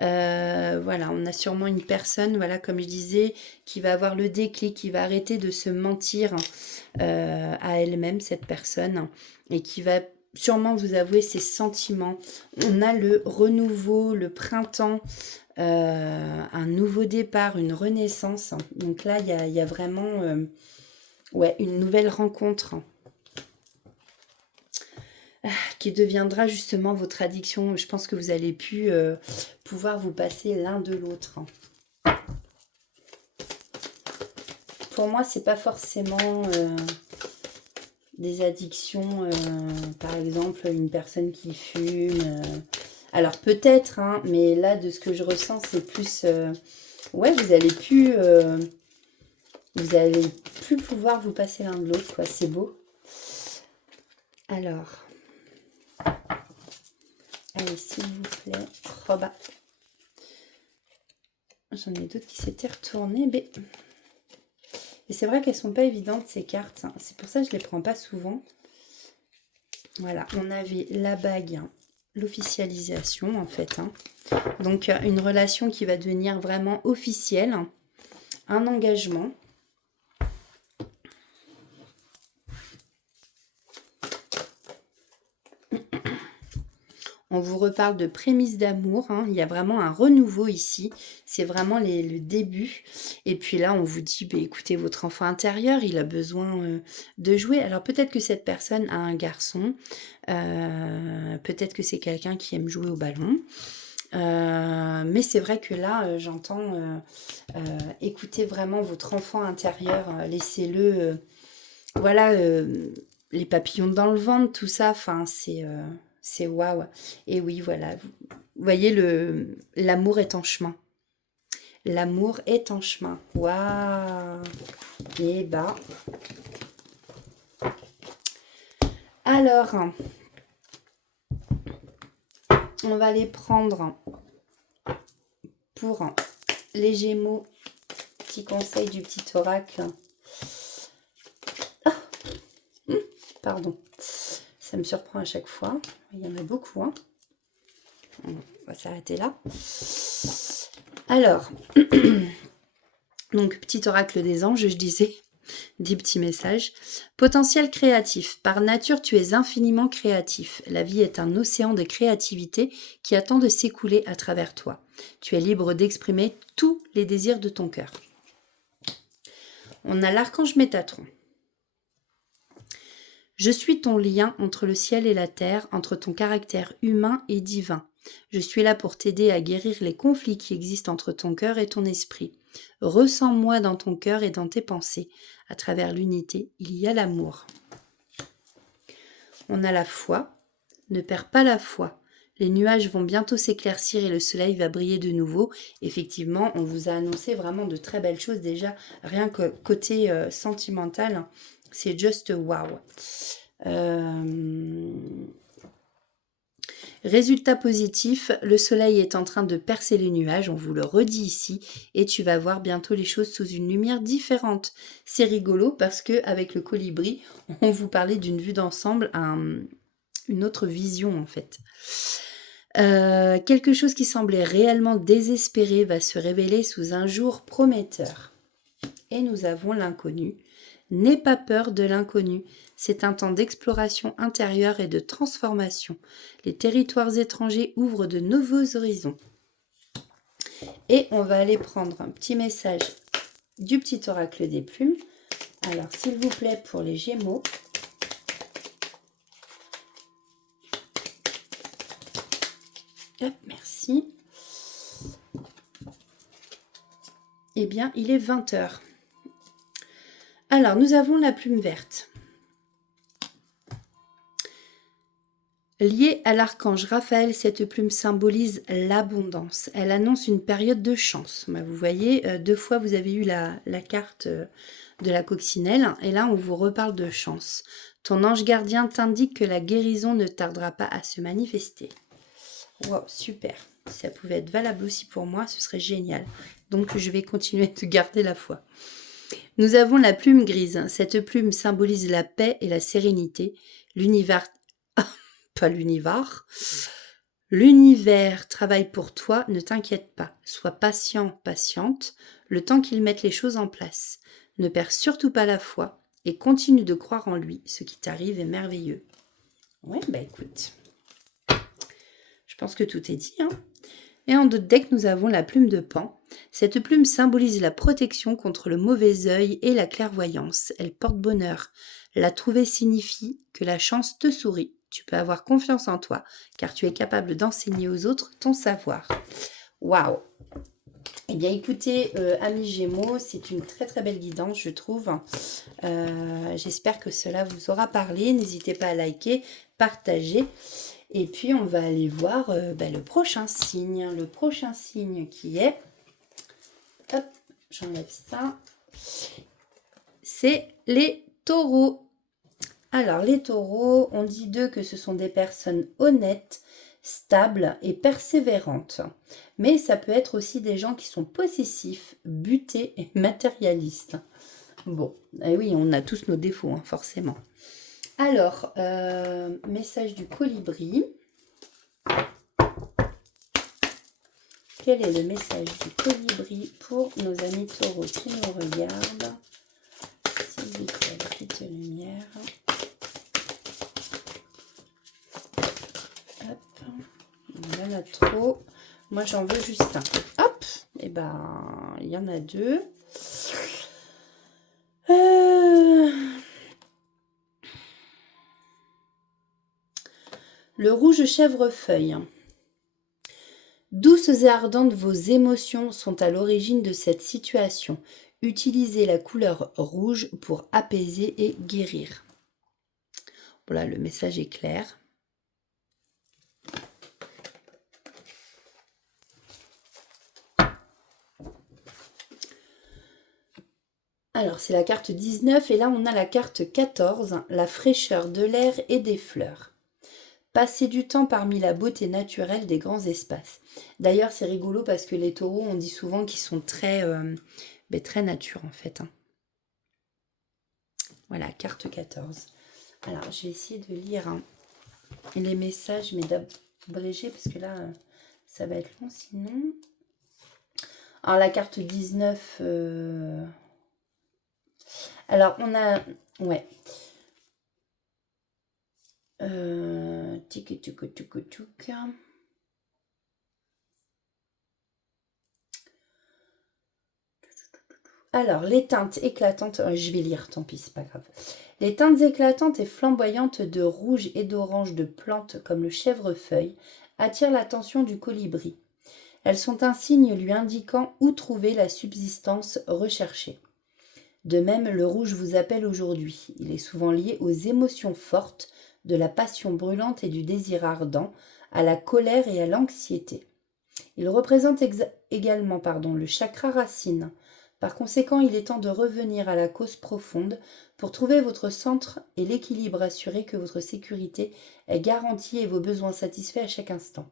Voilà, on a sûrement une personne, voilà, comme je disais, qui va avoir le déclic, qui va arrêter de se mentir à elle-même, cette personne, et qui va sûrement vous avouer ses sentiments. On a le renouveau, le printemps, un nouveau départ, une renaissance. Donc là, il y a vraiment ouais, une nouvelle rencontre qui deviendra justement votre addiction. Je pense que vous allez plus pouvoir vous passer l'un de l'autre. Pour moi, c'est pas forcément des addictions, par exemple une personne qui fume. Alors peut-être, hein, mais là de ce que je ressens, c'est plus, ouais, vous allez plus pouvoir vous passer l'un de l'autre, quoi. C'est beau. Alors, allez, s'il vous plaît, oh bah, j'en ai d'autres qui s'étaient retournées, mais... Et c'est vrai qu'elles sont pas évidentes ces cartes. Hein. C'est pour ça que je les prends pas souvent. Voilà, on avait la bague, hein, l'officialisation en fait. Hein. Donc une relation qui va devenir vraiment officielle. Un engagement. On vous reparle de prémices d'amour. Hein. Il y a vraiment un renouveau ici. C'est vraiment le début. Et puis là, on vous dit, bah, écoutez, votre enfant intérieur, il a besoin de jouer. Alors peut-être que cette personne a un garçon. Peut-être que c'est quelqu'un qui aime jouer au ballon. Mais c'est vrai que là, j'entends écoutez vraiment votre enfant intérieur. Laissez-le... voilà, les papillons dans le ventre, tout ça. Enfin, c'est waouh. Et oui, voilà. Vous voyez, l'amour est en chemin. L'amour est en chemin. Waouh. Et bah. Alors, on va les prendre pour les Gémeaux. Petit conseil du petit oracle. Ah, pardon. Ça me surprend à chaque fois. Il y en a beaucoup. Hein. On va s'arrêter là. Alors, donc, petit oracle des anges, je disais, des petits messages. Potentiel créatif. Par nature, tu es infiniment créatif. La vie est un océan de créativité qui attend de s'écouler à travers toi. Tu es libre d'exprimer tous les désirs de ton cœur. On a l'archange Métatron. Je suis ton lien entre le ciel et la terre, entre ton caractère humain et divin. Je suis là pour t'aider à guérir les conflits qui existent entre ton cœur et ton esprit. Ressens-moi dans ton cœur et dans tes pensées. À travers l'unité, il y a l'amour. On a la foi. Ne perds pas la foi. Les nuages vont bientôt s'éclaircir et le soleil va briller de nouveau. Effectivement, on vous a annoncé vraiment de très belles choses déjà. Rien que côté sentimental, c'est just wow. Résultat positif, le soleil est en train de percer les nuages, on vous le redit ici, et tu vas voir bientôt les choses sous une lumière différente. C'est rigolo parce que avec le colibri, on vous parlait d'une vue d'ensemble, une autre vision en fait. Quelque chose qui semblait réellement désespéré va se révéler sous un jour prometteur. Et nous avons l'inconnu. N'aie pas peur de l'inconnu. C'est un temps d'exploration intérieure et de transformation. Les territoires étrangers ouvrent de nouveaux horizons. Et on va aller prendre un petit message du petit oracle des plumes. Alors, s'il vous plaît, pour les Gémeaux. Hop, merci. Eh bien, il est 20 h. Alors, nous avons la plume verte. Liée à l'archange Raphaël, cette plume symbolise l'abondance. Elle annonce une période de chance. Vous voyez, 2 fois vous avez eu la carte de la coccinelle et là on vous reparle de chance. Ton ange gardien t'indique que la guérison ne tardera pas à se manifester. Wow, super. Si ça pouvait être valable aussi pour moi, ce serait génial. Donc je vais continuer de garder la foi. Nous avons la plume grise. Cette plume symbolise la paix et la sérénité. L'univers... pas l'univers. L'univers travaille pour toi, ne t'inquiète pas. Sois patient, patiente, le temps qu'il mette les choses en place. Ne perds surtout pas la foi et continue de croire en lui. Ce qui t'arrive est merveilleux. Ouais, bah écoute. Je pense que tout est dit, hein. Et en d'autres decks, nous avons la plume de Pan. Cette plume symbolise la protection contre le mauvais œil et la clairvoyance. Elle porte bonheur. La trouver signifie que la chance te sourit. Tu peux avoir confiance en toi, car tu es capable d'enseigner aux autres ton savoir. Waouh! Eh bien, écoutez, amis Gémeaux, c'est une très très belle guidance, je trouve. J'espère que cela vous aura parlé. N'hésitez pas à liker, partager. Et puis, on va aller voir le prochain signe. Le prochain signe qui est... Hop, j'enlève ça. C'est les taureaux. Alors, les taureaux, on dit d'eux que ce sont des personnes honnêtes, stables et persévérantes. Mais ça peut être aussi des gens qui sont possessifs, butés et matérialistes. Bon, et oui, on a tous nos défauts, hein, forcément. Alors, message du colibri. Quel est le message du colibri pour nos amis taureaux qui nous regardent? S'il vous plaît, petite lumière. Il y en a trop. Moi, j'en veux juste un. Hop! Et ben, il y en a 2. Le rouge chèvrefeuille. Douces et ardentes, vos émotions sont à l'origine de cette situation. Utilisez la couleur rouge pour apaiser et guérir. Voilà, le message est clair. Alors, c'est la carte 19 et là, on a la carte 14, la fraîcheur de l'air et des fleurs. Passez du temps parmi la beauté naturelle des grands espaces. D'ailleurs, c'est rigolo parce que les taureaux, on dit souvent qu'ils sont très, très nature en fait. Hein. Voilà, carte 14. Alors, je vais essayer de lire les messages, mais d'abréger parce que là, ça va être long sinon. Alors, la carte 19... Alors, on a... Ouais. Tic-tic-tic-tic-tic. Alors, les teintes éclatantes... je vais lire, tant pis, c'est pas grave. Les teintes éclatantes et flamboyantes de rouge et d'orange de plantes comme le chèvrefeuille attirent l'attention du colibri. Elles sont un signe lui indiquant où trouver la subsistance recherchée. De même, le rouge vous appelle aujourd'hui. Il est souvent lié aux émotions fortes, de la passion brûlante et du désir ardent, à la colère et à l'anxiété. Il représente également le chakra racine, Par conséquent, il est temps de revenir à la cause profonde pour trouver votre centre et l'équilibre assuré que votre sécurité est garantie et vos besoins satisfaits à chaque instant.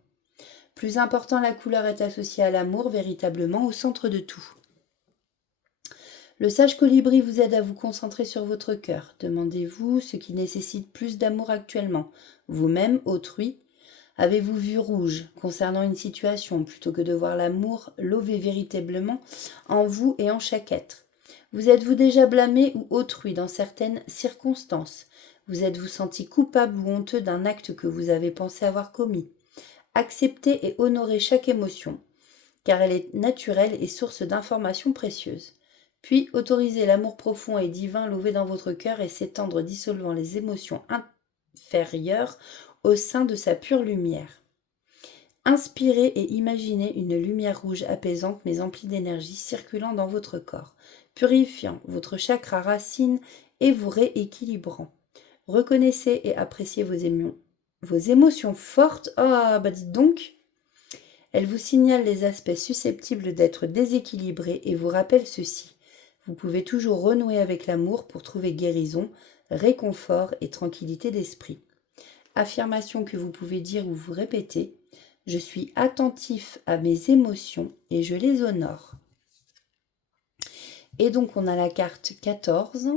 Plus important, la couleur est associée à l'amour, véritablement au centre de tout. Le sage colibri vous aide à vous concentrer sur votre cœur. Demandez-vous ce qui nécessite plus d'amour actuellement, vous-même, autrui. Avez-vous vu rouge concernant une situation plutôt que de voir l'amour lever véritablement en vous et en chaque être? Vous êtes-vous déjà blâmé ou autrui dans certaines circonstances? Vous êtes-vous senti coupable ou honteux d'un acte que vous avez pensé avoir commis? Acceptez et honorez chaque émotion, car elle est naturelle et source d'informations précieuses. Puis autorisez l'amour profond et divin levé dans votre cœur et s'étendre dissolvant les émotions inférieures au sein de sa pure lumière. Inspirez et imaginez une lumière rouge apaisante mais emplie d'énergie circulant dans votre corps, purifiant votre chakra racine et vous rééquilibrant. Reconnaissez et appréciez vos émotions fortes. Ah, bah dites donc! Elles vous signalent les aspects susceptibles d'être déséquilibrés et vous rappellent ceci. Vous pouvez toujours renouer avec l'amour pour trouver guérison, réconfort et tranquillité d'esprit. Affirmation que vous pouvez dire ou vous répéter. Je suis attentif à mes émotions et je les honore. Et donc on a la carte 14.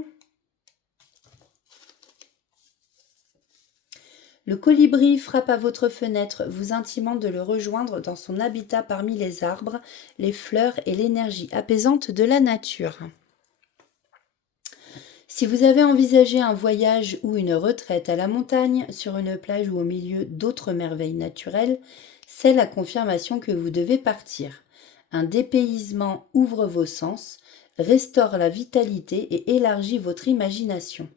Le colibri frappe à votre fenêtre, vous intimant de le rejoindre dans son habitat parmi les arbres, les fleurs et l'énergie apaisante de la nature. Si vous avez envisagé un voyage ou une retraite à la montagne, sur une plage ou au milieu d'autres merveilles naturelles, c'est la confirmation que vous devez partir. Un dépaysement ouvre vos sens, restaure la vitalité et élargit votre imagination.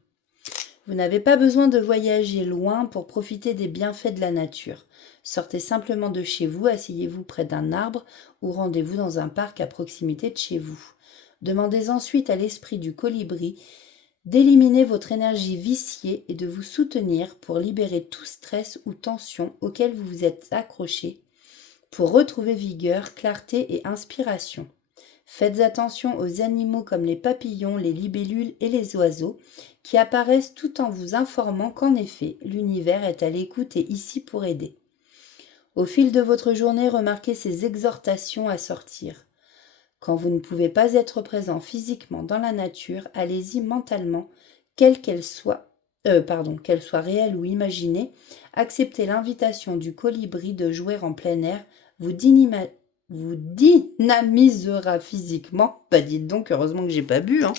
Vous n'avez pas besoin de voyager loin pour profiter des bienfaits de la nature. Sortez simplement de chez vous, asseyez-vous près d'un arbre ou rendez-vous dans un parc à proximité de chez vous. Demandez ensuite à l'esprit du colibri d'éliminer votre énergie viciée et de vous soutenir pour libérer tout stress ou tension auquel vous vous êtes accroché, pour retrouver vigueur, clarté et inspiration. Faites attention aux animaux comme les papillons, les libellules et les oiseaux qui apparaissent tout en vous informant qu'en effet, l'univers est à l'écoute et ici pour aider. Au fil de votre journée, remarquez ces exhortations à sortir. Quand vous ne pouvez pas être présent physiquement dans la nature, allez-y mentalement, qu'elle soit réelle ou imaginée. Acceptez l'invitation du colibri de jouer en plein air, vous dynamisera physiquement. Bah dites donc, heureusement que j'ai pas bu, hein.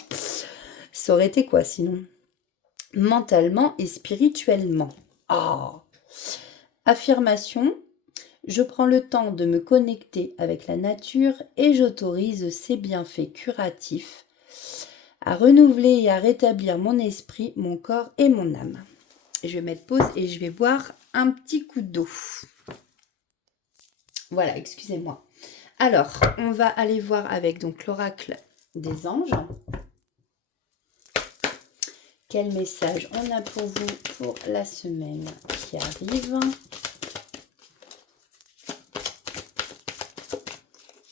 Ça aurait été quoi sinon? Mentalement et spirituellement. Ah. Affirmation. Je prends le temps de me connecter avec la nature et j'autorise ses bienfaits curatifs à renouveler et à rétablir mon esprit, mon corps et mon âme. Je vais mettre pause et je vais boire un petit coup d'eau. Voilà, excusez-moi. Alors, on va aller voir avec donc l'oracle des anges. Quel message on a pour vous pour la semaine qui arrive?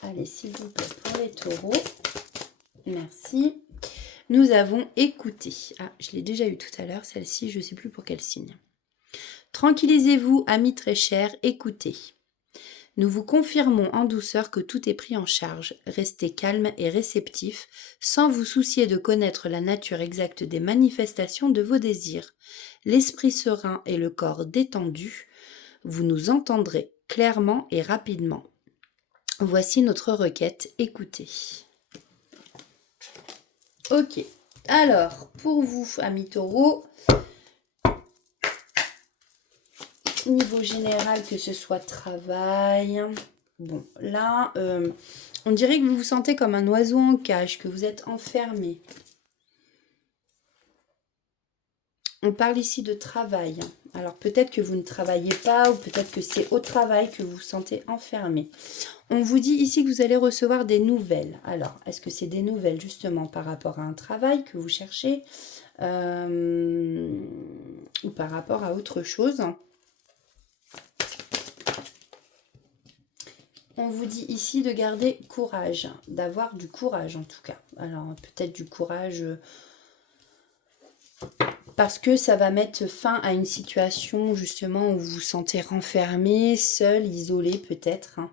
Allez, s'il vous plaît, pour les taureaux. Merci. Nous avons écouté. Ah, je l'ai déjà eu tout à l'heure, celle-ci, je ne sais plus pour quel signe. Tranquillisez-vous, amis très chers, écoutez. Nous vous confirmons en douceur que tout est pris en charge. Restez calme et réceptif, sans vous soucier de connaître la nature exacte des manifestations de vos désirs. L'esprit serein et le corps détendu, vous nous entendrez clairement et rapidement. Voici notre requête, écoutez. Ok, alors, pour vous, amis taureaux, niveau général, que ce soit travail, bon, là, on dirait que vous vous sentez comme un oiseau en cage, que vous êtes enfermé. On parle ici de travail. Alors, peut-être que vous ne travaillez pas ou peut-être que c'est au travail que vous vous sentez enfermé. On vous dit ici que vous allez recevoir des nouvelles. Alors, est-ce que c'est des nouvelles justement par rapport à un travail que vous cherchez ou par rapport à autre chose? On vous dit ici de garder courage, d'avoir du courage en tout cas. Alors peut-être du courage parce que ça va mettre fin à une situation justement où vous vous sentez renfermé, seul, isolé peut-être. Hein.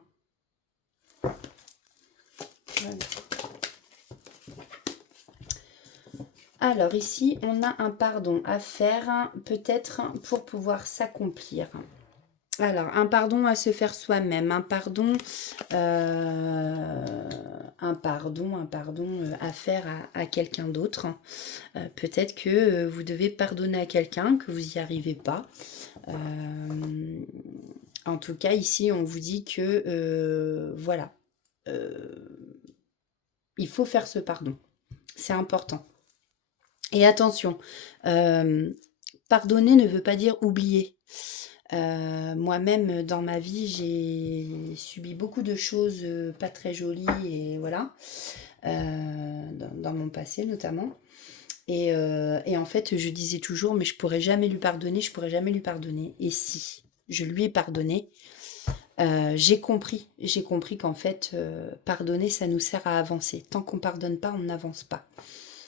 Voilà. Alors ici, on a un pardon à faire, peut-être pour pouvoir s'accomplir. Alors, un pardon à se faire soi-même, un pardon à faire à quelqu'un d'autre. Peut-être que vous devez pardonner à quelqu'un, que vous n'y arrivez pas. En tout cas, ici, on vous dit que, voilà, il faut faire ce pardon. C'est important. Et attention, pardonner ne veut pas dire oublier. Moi-même, dans ma vie, j'ai subi beaucoup de choses pas très jolies et voilà, dans mon passé notamment. Et en fait, je disais toujours, mais je pourrais jamais lui pardonner, je pourrais jamais lui pardonner. Et si je lui ai pardonné, j'ai compris qu'en fait, pardonner, ça nous sert à avancer. Tant qu'on pardonne pas, on n'avance pas.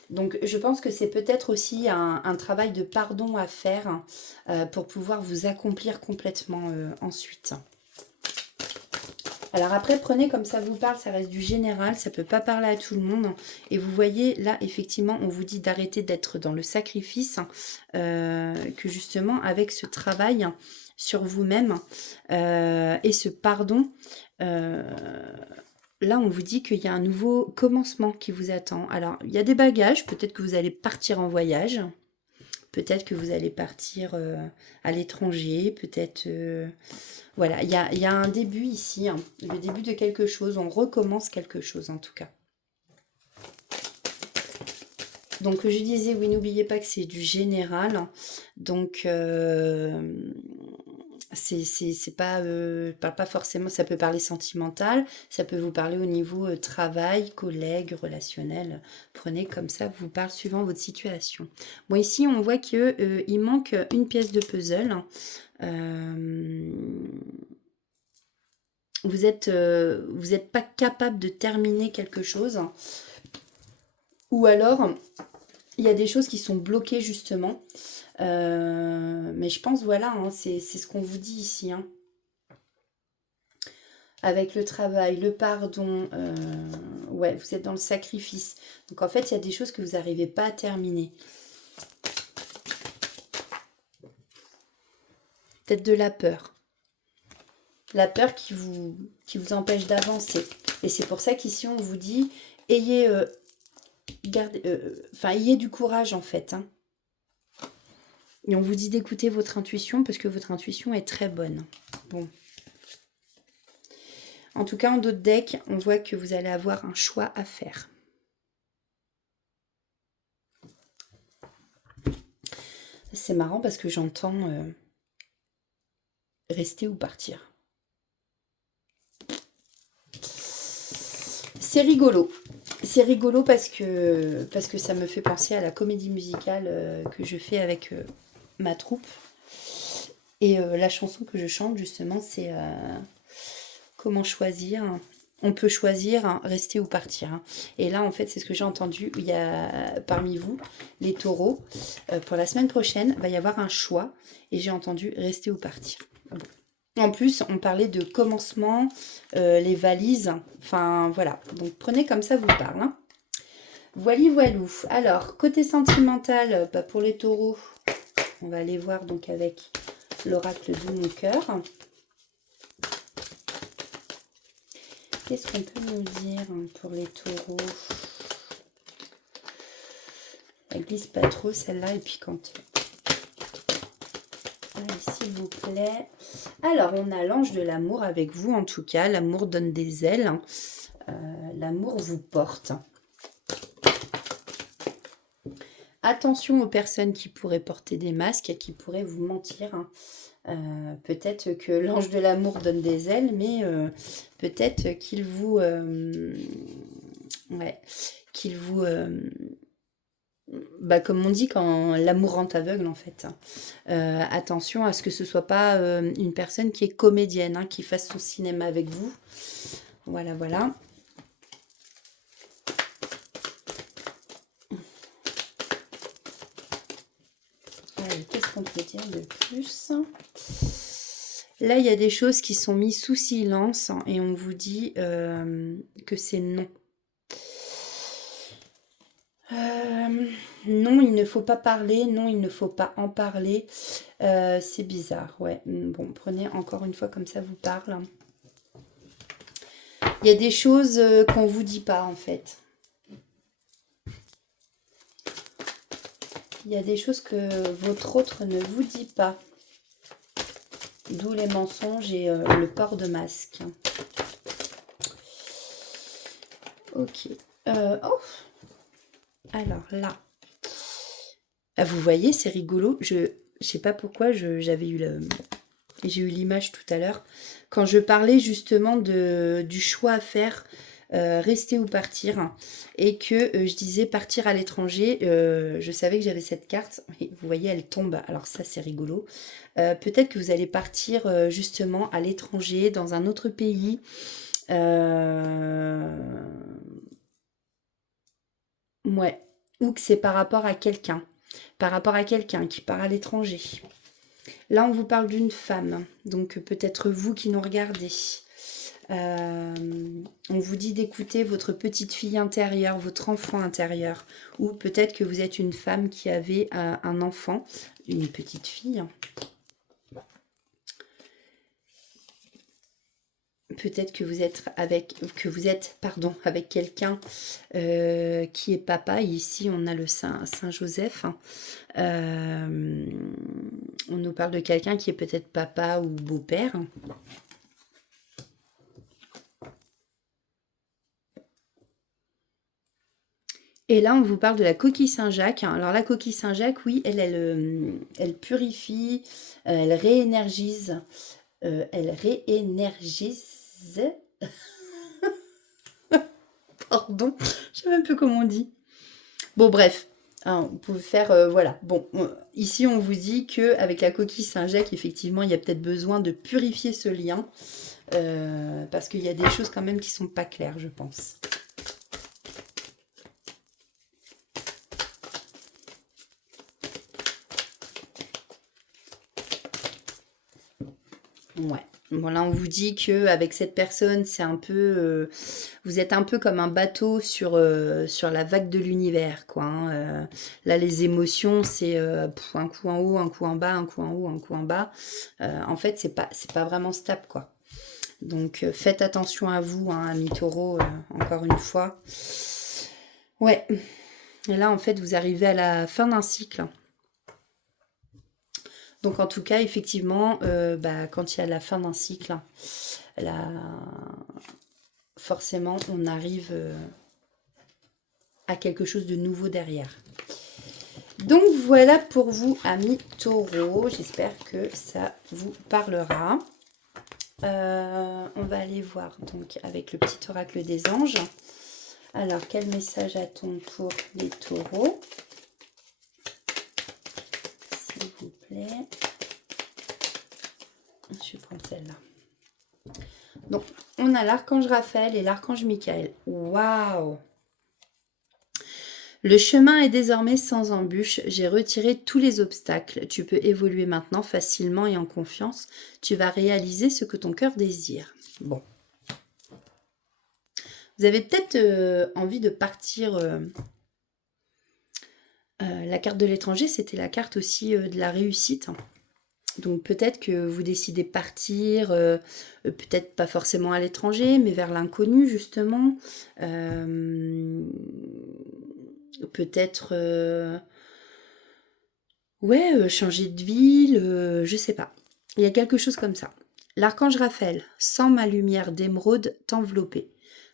Donc je pense que c'est peut-être aussi un travail de pardon à faire pour pouvoir vous accomplir complètement ensuite. Alors après, prenez comme ça vous parle, ça reste du général, ça ne peut pas parler à tout le monde. Et vous voyez, là, effectivement, on vous dit d'arrêter d'être dans le sacrifice, que justement, avec ce travail sur vous-même et ce pardon, là, on vous dit qu'il y a un nouveau commencement qui vous attend. Alors, il y a des bagages, peut-être que vous allez partir en voyage, peut-être que vous allez partir à l'étranger, peut-être... Voilà, il y a un début ici, hein, le début de quelque chose, on recommence quelque chose en tout cas. Donc je disais, oui, n'oubliez pas que c'est du général, donc c'est pas, parle pas forcément, ça peut parler sentimental, ça peut vous parler au niveau travail, collègue, relationnel, prenez comme ça, vous parle suivant votre situation. Bon ici on voit que il manque une pièce de puzzle, vous êtes pas capable de terminer quelque chose, ou alors il y a des choses qui sont bloquées justement. Mais je pense, voilà, hein, c'est ce qu'on vous dit ici. Hein. Avec le travail, le pardon, ouais, vous êtes dans le sacrifice. Donc en fait, il y a des choses que vous n'arrivez pas à terminer. Peut-être de la peur. La peur qui vous empêche d'avancer. Et c'est pour ça qu'ici, on vous dit, ayez, ayez du courage en fait. Hein. Et on vous dit d'écouter votre intuition parce que votre intuition est très bonne. Bon. En tout cas, en d'autres decks, on voit que vous allez avoir un choix à faire. C'est marrant parce que j'entends rester ou partir. C'est rigolo. C'est rigolo parce que ça me fait penser à la comédie musicale que je fais avec ma troupe. Et la chanson que je chante, justement, c'est comment choisir. On peut choisir, hein, rester ou partir. Hein. Et là, en fait, c'est ce que j'ai entendu. Il y a parmi vous, les taureaux, pour la semaine prochaine, il va y avoir un choix. Et j'ai entendu rester ou partir. En plus, on parlait de commencement, les valises. Enfin, voilà. Donc, prenez comme ça vous parle. Hein. Voilou. Alors, côté sentimental, bah, pour les taureaux, on va aller voir donc avec l'oracle de mon cœur. Qu'est-ce qu'on peut nous dire pour les taureaux? Elle glisse pas trop celle-là. Et puis quand... Allez, s'il vous plaît. Alors, on a l'ange de l'amour avec vous, en tout cas. L'amour donne des ailes. L'amour vous porte. Attention aux personnes qui pourraient porter des masques et qui pourraient vous mentir. Hein. Peut-être que l'ange de l'amour donne des ailes, mais peut-être qu'il vous... bah, comme on dit, quand l'amour rend aveugle, en fait. Attention à ce que ce soit pas une personne qui est comédienne, hein, qui fasse son cinéma avec vous. Voilà, voilà. Allez, qu'est-ce qu'on peut dire de plus? Là, il y a des choses qui sont mises sous silence, hein, et on vous dit que c'est non. Non, il ne faut pas parler. Non, il ne faut pas en parler. C'est bizarre, ouais. Bon, prenez encore une fois comme ça vous parle. Il y a des choses qu'on vous dit pas, en fait. Il y a des choses que votre autre ne vous dit pas. D'où les mensonges et le port de masque. Ok. Oh. Alors là. Ah, vous voyez, c'est rigolo. Je sais pas pourquoi j'avais eu j'ai eu l'image tout à l'heure. Quand je parlais justement du choix à faire, rester ou partir, et que je disais partir à l'étranger, je savais que j'avais cette carte. Et vous voyez, elle tombe. Alors ça, c'est rigolo. Peut-être que vous allez partir justement à l'étranger, dans un autre pays. Ouais. Ou que c'est par rapport à quelqu'un. Par rapport à quelqu'un qui part à l'étranger. Là, on vous parle d'une femme. Donc peut-être vous qui nous regardez. On vous dit d'écouter votre petite fille intérieure, votre enfant intérieur. Ou peut-être que vous êtes une femme qui avait un enfant, une petite fille. Peut-être que vous êtes avec quelqu'un qui est papa. Ici, on a le Saint Joseph. On nous parle de quelqu'un qui est peut-être papa ou beau-père. Et là, on vous parle de la coquille Saint-Jacques. Alors la coquille Saint-Jacques, oui, elle purifie, elle réénergise. Elle réénergise. Pardon, je sais même plus comment on dit. Bon, bref. Hein, vous pouvez faire, voilà. Bon, ici on vous dit que avec la coquille Saint-Jacques, effectivement, il y a peut-être besoin de purifier ce lien parce qu'il y a des choses quand même qui sont pas claires, je pense. Ouais. Bon, là, on vous dit que avec cette personne, c'est un peu, vous êtes un peu comme un bateau sur la vague de l'univers, quoi. Hein. Là, les émotions, c'est un coup en haut, un coup en bas, un coup en haut, un coup en bas. En fait, c'est pas vraiment stable, quoi. Donc, faites attention à vous, hein, amis taureaux, encore une fois. Ouais. Et là, en fait, vous arrivez à la fin d'un cycle. Donc en tout cas, effectivement, quand il y a la fin d'un cycle, forcément, on arrive à quelque chose de nouveau derrière. Donc voilà pour vous, amis taureaux. J'espère que ça vous parlera. On va aller voir donc avec le petit oracle des anges. Alors, quel message a-t-on pour les taureaux ? S'il vous plaît. Je vais prendre celle-là. Donc, on a l'archange Raphaël et l'archange Michael. Waouh! Le chemin est désormais sans embûche. J'ai retiré tous les obstacles. Tu peux évoluer maintenant facilement et en confiance. Tu vas réaliser ce que ton cœur désire. Bon. Vous avez peut-être envie de partir. La carte de l'étranger, c'était la carte aussi de la réussite. Donc peut-être que vous décidez de partir, peut-être pas forcément à l'étranger, mais vers l'inconnu justement. Peut-être changer de ville, je sais pas. Il y a quelque chose comme ça. L'archange Raphaël, sens ma lumière d'émeraude t'envelopper.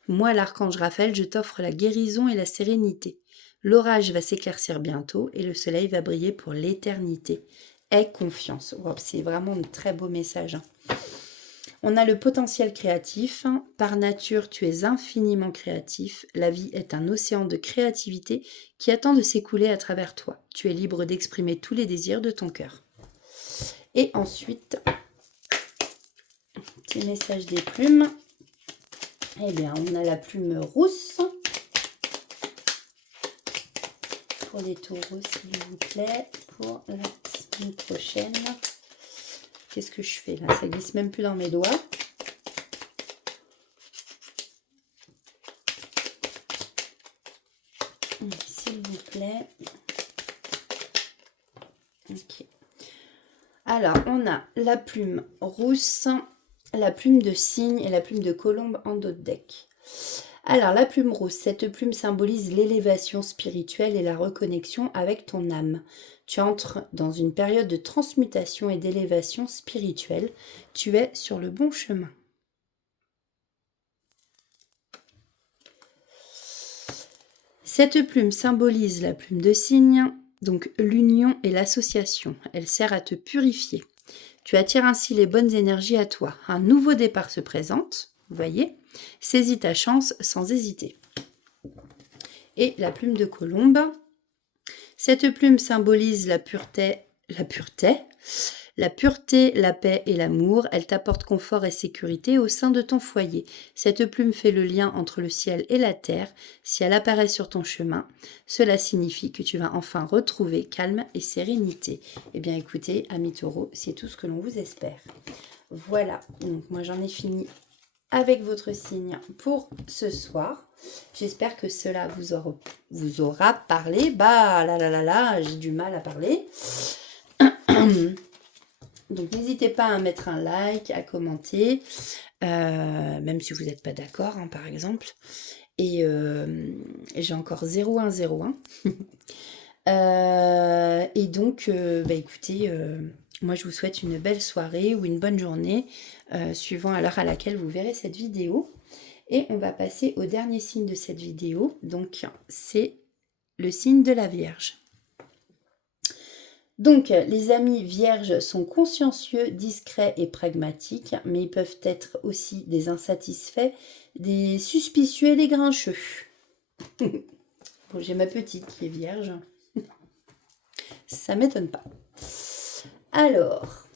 Moi, l'archange Raphaël, je t'offre la guérison et la sérénité. L'orage va s'éclaircir bientôt et le soleil va briller pour l'éternité. Aie confiance. Wow, c'est vraiment un très beau message. Hein. On a le potentiel créatif. Par nature, tu es infiniment créatif. La vie est un océan de créativité qui attend de s'écouler à travers toi. Tu es libre d'exprimer tous les désirs de ton cœur. Et ensuite, petit message des plumes. Eh bien, on a la plume rousse. Pour les taureaux, s'il vous plaît, pour la semaine prochaine. Qu'est-ce que je fais là? Ça glisse même plus dans mes doigts. S'il vous plaît. Ok. Alors, on a la plume rousse, la plume de cygne et la plume de colombe en dos de deck. Alors, la plume rousse, cette plume symbolise l'élévation spirituelle et la reconnexion avec ton âme. Tu entres dans une période de transmutation et d'élévation spirituelle. Tu es sur le bon chemin. Cette plume symbolise la plume de cygne, donc l'union et l'association. Elle sert à te purifier. Tu attires ainsi les bonnes énergies à toi. Un nouveau départ se présente, vous voyez. Saisis ta chance sans hésiter. Et la plume de colombe. Cette plume symbolise la pureté, la paix et l'amour. Elle t'apporte confort et sécurité au sein de ton foyer. Cette plume fait le lien entre le ciel et la terre. Si elle apparaît sur ton chemin, cela signifie que tu vas enfin retrouver calme et sérénité. Eh bien écoutez, amis taureaux, c'est tout ce que l'on vous espère. Voilà, donc moi j'en ai fini avec votre signe pour ce soir. J'espère que cela vous aura parlé. Bah là, j'ai du mal à parler. Donc n'hésitez pas à mettre un like, à commenter, même si vous n'êtes pas d'accord, hein, par exemple. Et j'ai encore 0101. Et donc, écoutez, moi je vous souhaite une belle soirée ou une bonne journée, suivant à l'heure à laquelle vous verrez cette vidéo. Et on va passer au dernier signe de cette vidéo. Donc, c'est le signe de la Vierge. Donc, les amis vierges sont consciencieux, discrets et pragmatiques, mais ils peuvent être aussi des insatisfaits, des suspicieux et des grincheux. Bon, j'ai ma petite qui est vierge. Ça m'étonne pas. Alors,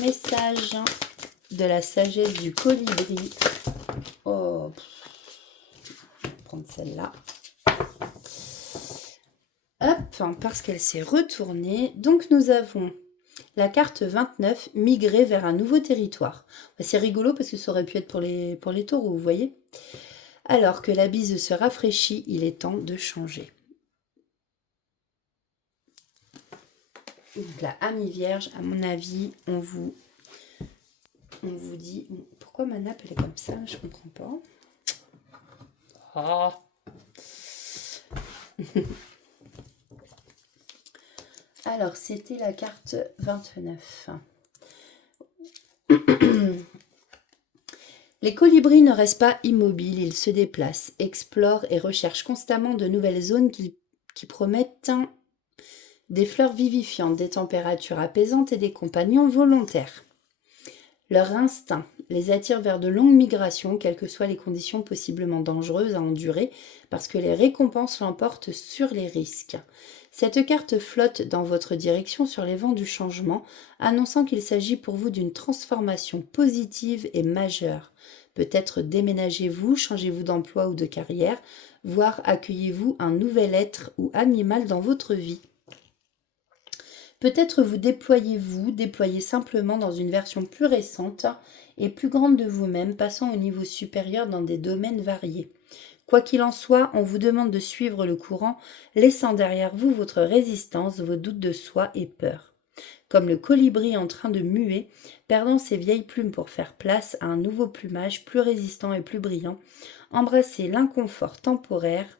message de la sagesse du colibri. Oh, je vais prendre celle-là. Hop, parce qu'elle s'est retournée. Donc, nous avons la carte 29, migrer vers un nouveau territoire. C'est rigolo parce que ça aurait pu être pour les taureaux, vous voyez. Alors que la bise se rafraîchit, il est temps de changer. Donc là, amis vierges, à mon avis, on vous dit... Pourquoi ma nappe, elle est comme ça? Je comprends pas. Ah. Alors, c'était la carte 29. Les colibris ne restent pas immobiles, ils se déplacent, explorent et recherchent constamment de nouvelles zones qui promettent des fleurs vivifiantes, des températures apaisantes et des compagnons volontaires. Leur instinct les attire vers de longues migrations, quelles que soient les conditions possiblement dangereuses à endurer, parce que les récompenses l'emportent sur les risques. Cette carte flotte dans votre direction sur les vents du changement, annonçant qu'il s'agit pour vous d'une transformation positive et majeure. Peut-être déménagez-vous, changez-vous d'emploi ou de carrière, voire accueillez-vous un nouvel être ou animal dans votre vie. Peut-être vous déployez simplement dans une version plus récente et plus grande de vous-même, passant au niveau supérieur dans des domaines variés. Quoi qu'il en soit, on vous demande de suivre le courant, laissant derrière vous votre résistance, vos doutes de soi et peur. Comme le colibri en train de muer, perdant ses vieilles plumes pour faire place à un nouveau plumage plus résistant et plus brillant, embrassez l'inconfort temporaire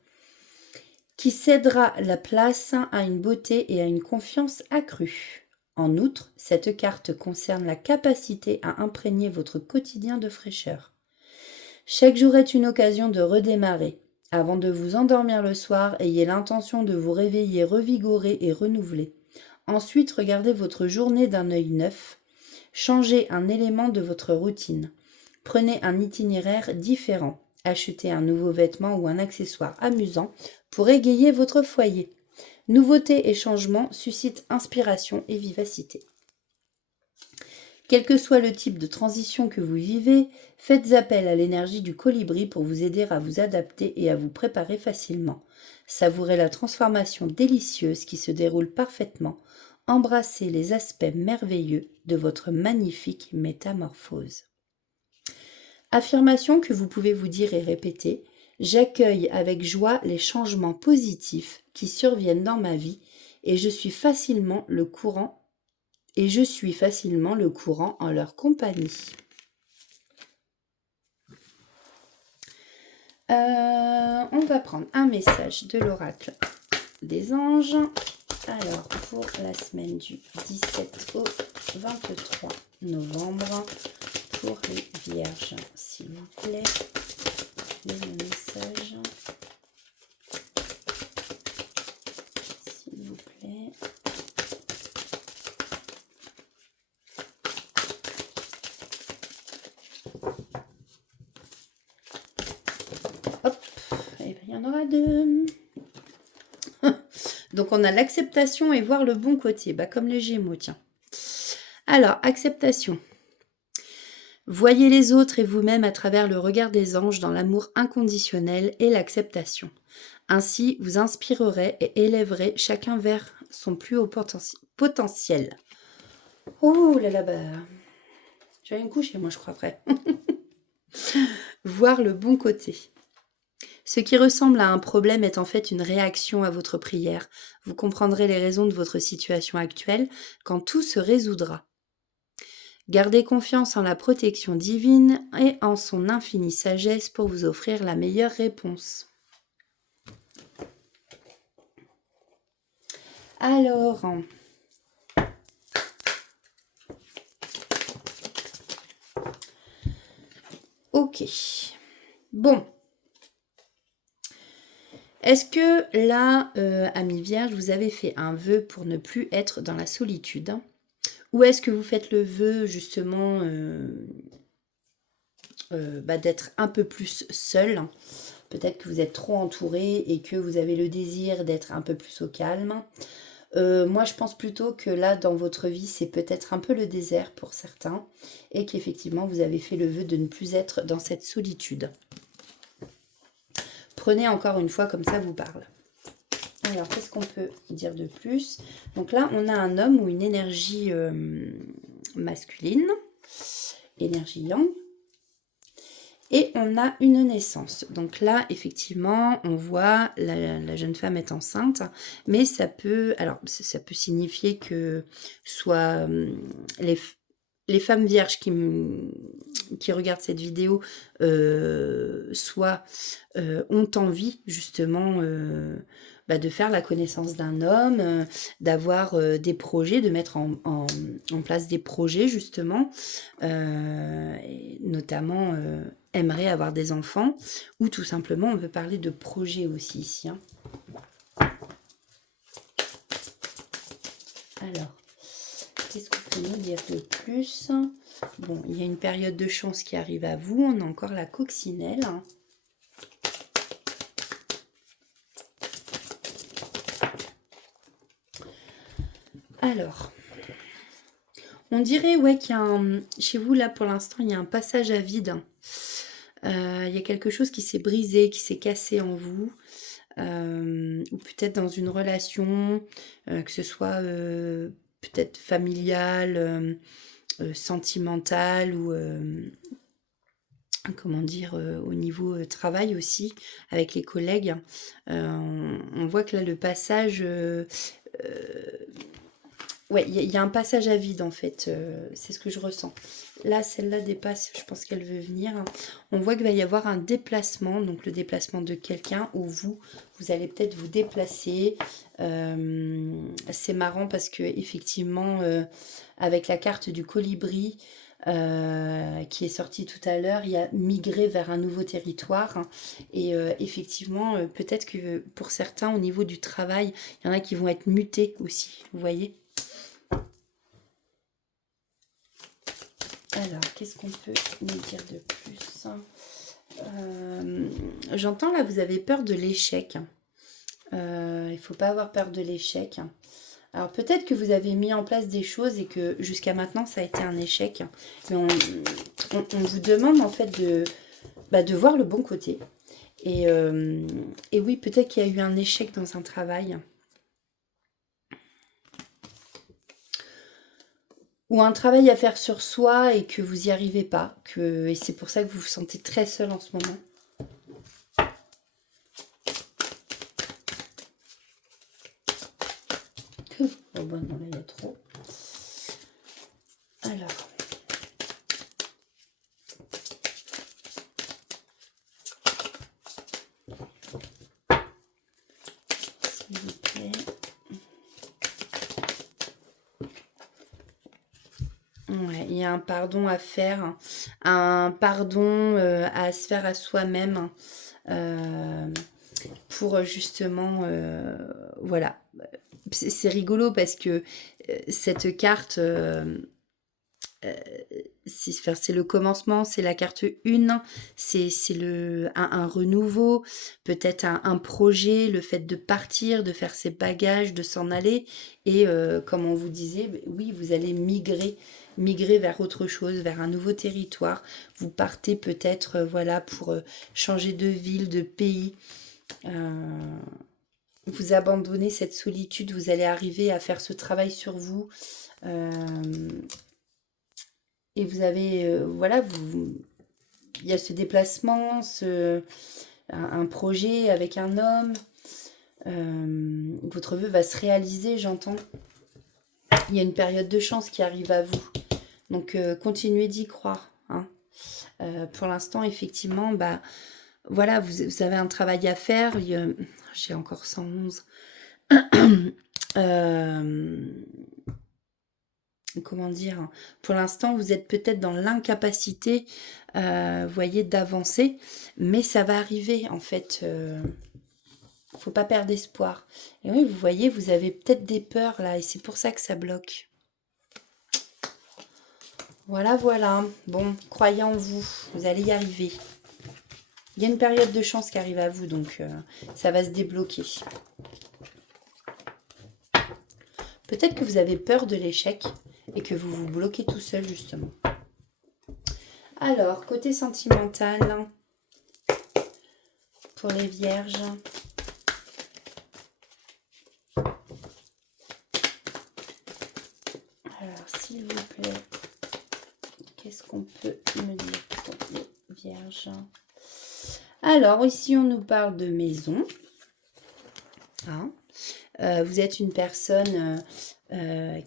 qui cédera la place à une beauté et à une confiance accrue. En outre, cette carte concerne la capacité à imprégner votre quotidien de fraîcheur. Chaque jour est une occasion de redémarrer. Avant de vous endormir le soir, ayez l'intention de vous réveiller revigoré et renouvelé. Ensuite, regardez votre journée d'un œil neuf. Changez un élément de votre routine. Prenez un itinéraire différent. Achetez un nouveau vêtement ou un accessoire amusant pour égayer votre foyer. Nouveautés et changements suscitent inspiration et vivacité. Quel que soit le type de transition que vous vivez, faites appel à l'énergie du colibri pour vous aider à vous adapter et à vous préparer facilement. Savourez la transformation délicieuse qui se déroule parfaitement. Embrassez les aspects merveilleux de votre magnifique métamorphose. Affirmation que vous pouvez vous dire et répéter. J'accueille avec joie les changements positifs qui surviennent dans ma vie et je suis facilement le courant en leur compagnie. On va prendre un message de l'oracle des anges. Alors, pour la semaine du 17 au 23 novembre, pour les vierges, s'il vous plaît, les messages, s'il vous plaît. Hop, et bien il y en aura deux. Donc on a l'acceptation et voir le bon côté, comme les Gémeaux, tiens. Alors, acceptation. Voyez les autres et vous-même à travers le regard des anges dans l'amour inconditionnel et l'acceptation. Ainsi, vous inspirerez et élèverez chacun vers son plus haut potentiel. Oh là là, je vais me coucher, moi, je crois, après. Voir le bon côté. Ce qui ressemble à un problème est en fait une réaction à votre prière. Vous comprendrez les raisons de votre situation actuelle quand tout se résoudra. Gardez confiance en la protection divine et en son infinie sagesse pour vous offrir la meilleure réponse. Alors, ok. Bon. Est-ce que là, amis vierges, vous avez fait un vœu pour ne plus être dans la solitude ? Ou est-ce que vous faites le vœu justement d'être un peu plus seul ? Peut-être que vous êtes trop entouré et que vous avez le désir d'être un peu plus au calme. Moi, je pense plutôt que là, dans votre vie, c'est peut-être un peu le désert pour certains et qu'effectivement, vous avez fait le vœu de ne plus être dans cette solitude. Prenez encore une fois, comme ça vous parle. Alors, qu'est-ce qu'on peut dire de plus ? Donc là, on a un homme ou une énergie masculine, énergie yang. Et on a une naissance. Donc là, effectivement, on voit la jeune femme est enceinte, mais ça peut signifier que soit les femmes vierges qui regardent cette vidéo soit ont envie justement de faire la connaissance d'un homme, d'avoir des projets, de mettre en place des projets justement, et notamment aimerait avoir des enfants, ou tout simplement on peut parler de projets aussi ici. Hein. Alors, qu'est-ce qu'on peut nous dire de plus ? Bon, il y a une période de chance qui arrive à vous, on a encore la coccinelle. Alors, on dirait qu'il y a chez vous là pour l'instant, il y a un passage à vide. Il y a quelque chose qui s'est brisé, qui s'est cassé en vous. Ou peut-être dans une relation, que ce soit peut-être familiale, sentimentale ou au niveau travail aussi, avec les collègues. On voit que là le passage... ouais, il y a un passage à vide en fait, c'est ce que je ressens. Là, celle-là dépasse, je pense qu'elle veut venir. On voit qu'il va y avoir un déplacement, donc le déplacement de quelqu'un où vous allez peut-être vous déplacer. C'est marrant parce que effectivement, avec la carte du colibri qui est sortie tout à l'heure, il y a migré vers un nouveau territoire. Et effectivement, peut-être que pour certains, au niveau du travail, il y en a qui vont être mutés aussi, vous voyez ? Alors, qu'est-ce qu'on peut nous dire de plus? J'entends là, vous avez peur de l'échec. Il ne faut pas avoir peur de l'échec. Alors peut-être que vous avez mis en place des choses et que jusqu'à maintenant ça a été un échec. Mais on vous demande en fait de voir le bon côté. Et oui, peut-être qu'il y a eu un échec dans un travail. Ou un travail à faire sur soi et que vous n'y arrivez pas. Et c'est pour ça que vous vous sentez très seul en ce moment. Oh bon, non, là, il y a trop. Alors. S'il vous plaît. Ouais, il y a un pardon à faire. Un pardon à se faire à soi-même. Pour justement, voilà. C'est rigolo parce que cette carte, c'est le commencement, c'est la carte 1, c'est un renouveau, peut-être un projet, le fait de partir, de faire ses bagages, de s'en aller. Et comme on vous disait, oui, vous allez migrer vers autre chose, vers un nouveau territoire. Vous partez peut-être, voilà, pour changer de ville, de pays. Vous abandonnez cette solitude, vous allez arriver à faire ce travail sur vous. Et vous avez, voilà, il y a ce déplacement, un projet avec un homme. Votre vœu va se réaliser, j'entends. Il y a une période de chance qui arrive à vous. Donc, continuez d'y croire. Hein. Pour l'instant, effectivement, bah, voilà, vous avez un travail à faire. J'ai encore 111. Comment dire? Pour l'instant, vous êtes peut-être dans l'incapacité, voyez, d'avancer, mais ça va arriver, en fait. Faut pas perdre espoir. Et oui, vous voyez, vous avez peut-être des peurs là, et c'est pour ça que ça bloque. Voilà, voilà. Bon, croyez en vous, vous allez y arriver. Il y a une période de chance qui arrive à vous, donc ça va se débloquer. Peut-être que vous avez peur de l'échec et que vous vous bloquez tout seul, justement. Alors, côté sentimental, pour les vierges. Alors, s'il vous plaît, qu'est-ce qu'on peut me dire pour les vierges? Alors, ici, on nous parle de maison. Hein, vous êtes une personne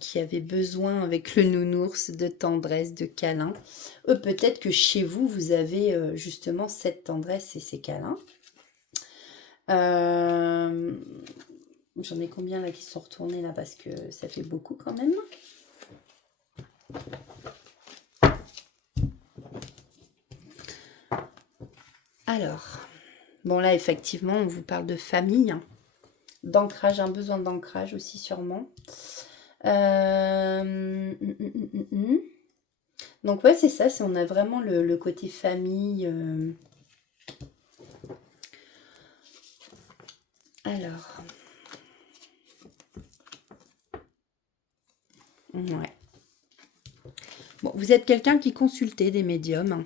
qui avait besoin, avec le nounours, de tendresse, de câlin. Peut-être que chez vous, vous avez justement cette tendresse et ces câlins. J'en ai combien là qui sont retournés là, parce que ça fait beaucoup quand même. Alors, bon là effectivement on vous parle de famille, hein, d'ancrage, un besoin d'ancrage aussi sûrement. Donc ouais c'est ça, on a vraiment le côté famille. Alors, ouais. Bon, vous êtes quelqu'un qui consultait des médiums.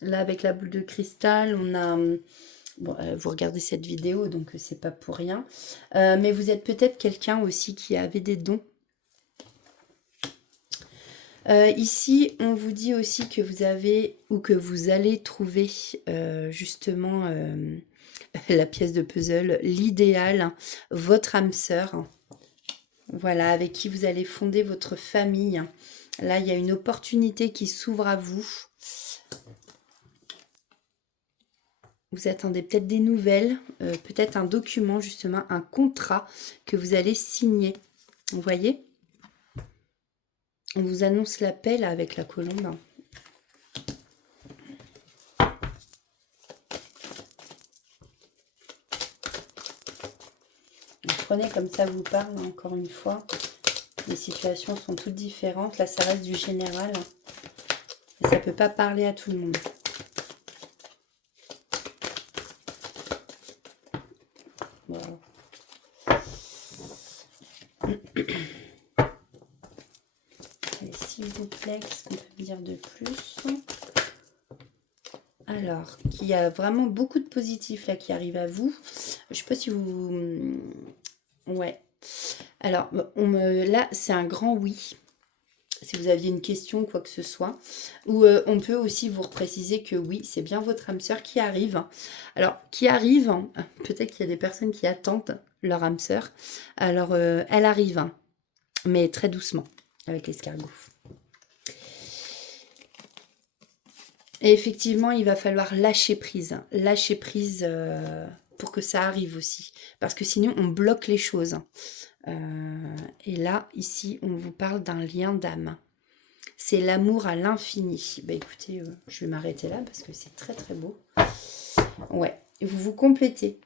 Là, avec la boule de cristal, on a... Bon, vous regardez cette vidéo, donc c'est pas pour rien. Mais vous êtes peut-être quelqu'un aussi qui avait des dons. Ici, on vous dit aussi que vous avez ou que vous allez trouver justement la pièce de puzzle, l'idéal, votre âme sœur. Voilà, avec qui vous allez fonder votre famille. Là, il y a une opportunité qui s'ouvre à vous. Vous attendez peut-être des nouvelles, peut-être un document, justement, un contrat que vous allez signer. Vous voyez? On vous annonce l'appel avec la colombe. Prenez comme ça vous parle, encore une fois. Les situations sont toutes différentes. Là, ça reste du général. Et ça ne peut pas parler à tout le monde. Voilà. Allez, s'il vous plaît, qu'est-ce qu'on peut me dire de plus? Alors, qu'il y a vraiment beaucoup de positifs là qui arrivent à vous. Je sais pas si vous... Ouais. Alors, là, c'est un grand oui. Si vous aviez une question, quoi que ce soit. Ou on peut aussi vous repréciser que oui, c'est bien votre âme sœur qui arrive. Alors, qui arrive, peut-être qu'il y a des personnes qui attendent leur âme sœur. Alors, elle arrive, mais très doucement, avec l'escargot. Et effectivement, il va falloir lâcher prise. Lâcher prise pour que ça arrive aussi. Parce que sinon, on bloque les choses. Et là, ici, on vous parle d'un lien d'âme. C'est l'amour à l'infini. Bah écoutez, je vais m'arrêter là parce que c'est très très beau. Ouais, vous vous complétez.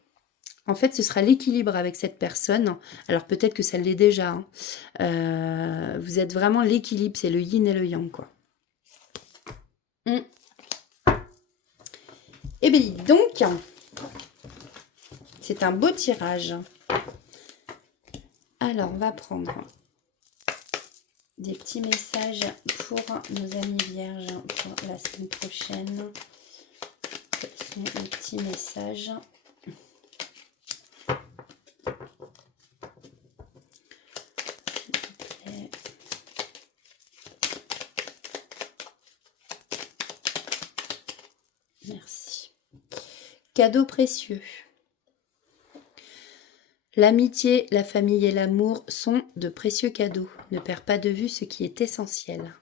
En fait, ce sera l'équilibre avec cette personne. Alors peut-être que ça l'est déjà. Vous êtes vraiment l'équilibre. C'est le yin et le yang, quoi. Et bien donc, c'est un beau tirage. Alors, on va prendre des petits messages pour nos amis vierges pour la semaine prochaine. Quels sont les petits messages? S'il vous plaît. Merci. Cadeau précieux. L'amitié, la famille et l'amour sont de précieux cadeaux. Ne perds pas de vue ce qui est essentiel.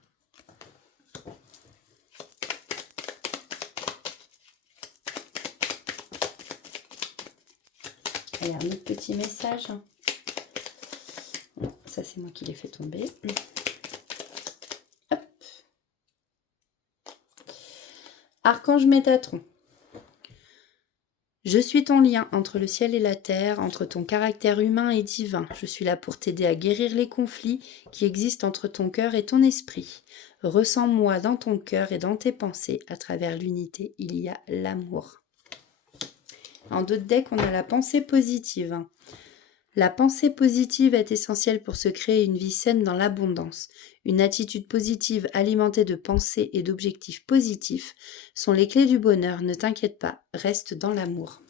Allez, un autre petit message. Non, ça, c'est moi qui l'ai fait tomber. Hop. Archange Métatron. Je suis ton lien entre le ciel et la terre, entre ton caractère humain et divin. Je suis là pour t'aider à guérir les conflits qui existent entre ton cœur et ton esprit. Ressens-moi dans ton cœur et dans tes pensées. À travers l'unité, il y a l'amour. En d'autres decks, on a la pensée positive. La pensée positive est essentielle pour se créer une vie saine dans l'abondance. Une attitude positive alimentée de pensées et d'objectifs positifs sont les clés du bonheur. Ne t'inquiète pas, reste dans l'amour.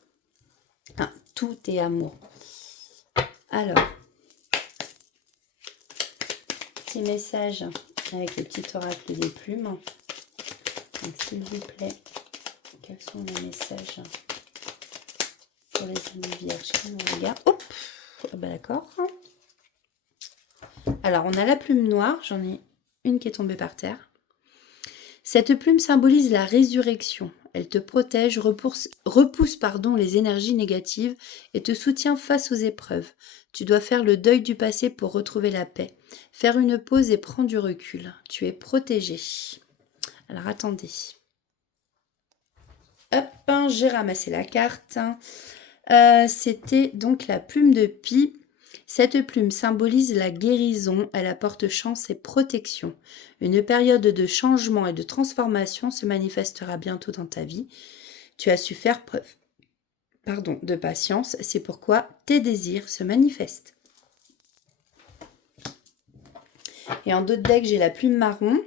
Ah, tout est amour. Alors, petit message avec le petit oracle des plumes. Donc, s'il vous plaît, quels sont les messages pour les amis vierges qui nous regardent? Hop, ah bah d'accord. Alors, on a la plume noire. J'en ai une qui est tombée par terre. Cette plume symbolise la résurrection. Elle te protège, repousse les énergies négatives et te soutient face aux épreuves. Tu dois faire le deuil du passé pour retrouver la paix. Faire une pause et prendre du recul. Tu es protégé. Alors, attendez. Hop, j'ai ramassé la carte. C'était donc la plume de Pie. Cette plume symbolise la guérison, elle apporte chance et protection. Une période de changement et de transformation se manifestera bientôt dans ta vie. Tu as su faire preuve de patience, c'est pourquoi tes désirs se manifestent. Et en d'autres decks, j'ai la plume marron.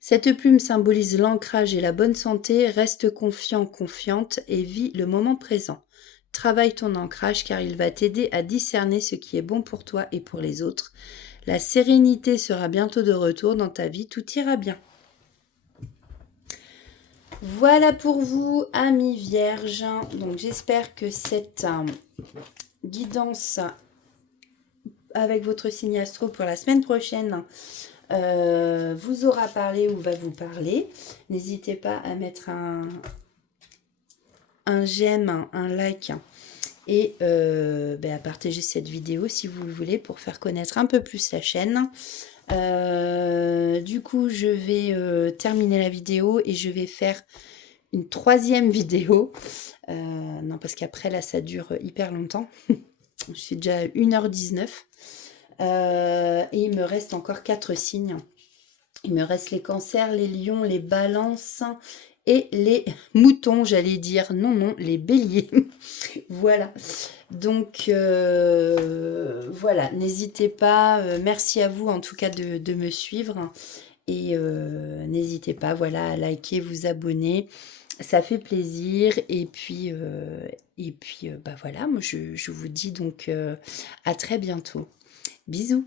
Cette plume symbolise l'ancrage et la bonne santé. Reste confiant, confiante et vis le moment présent. Travaille ton ancrage car il va t'aider à discerner ce qui est bon pour toi et pour les autres. La sérénité sera bientôt de retour dans ta vie, tout ira bien. Voilà pour vous, amis vierges. Donc j'espère que cette guidance avec votre signe astro pour la semaine prochaine vous aura parlé ou va vous parler. N'hésitez pas à mettre un j'aime, un like et à partager cette vidéo si vous le voulez pour faire connaître un peu plus la chaîne. Du coup, je vais terminer la vidéo et je vais faire une troisième vidéo. Non, parce qu'après, là, ça dure hyper longtemps. Je suis déjà à 1h19. Et il me reste encore 4 signes. Il me reste les cancers, les lions, les balances et les moutons, j'allais dire. Non, non, les béliers. Voilà. Donc, voilà, n'hésitez pas. Merci à vous, en tout cas, de me suivre. Et n'hésitez pas, voilà, à liker, vous abonner. Ça fait plaisir. Et puis bah voilà, moi, je vous dis donc à très bientôt. Bisous.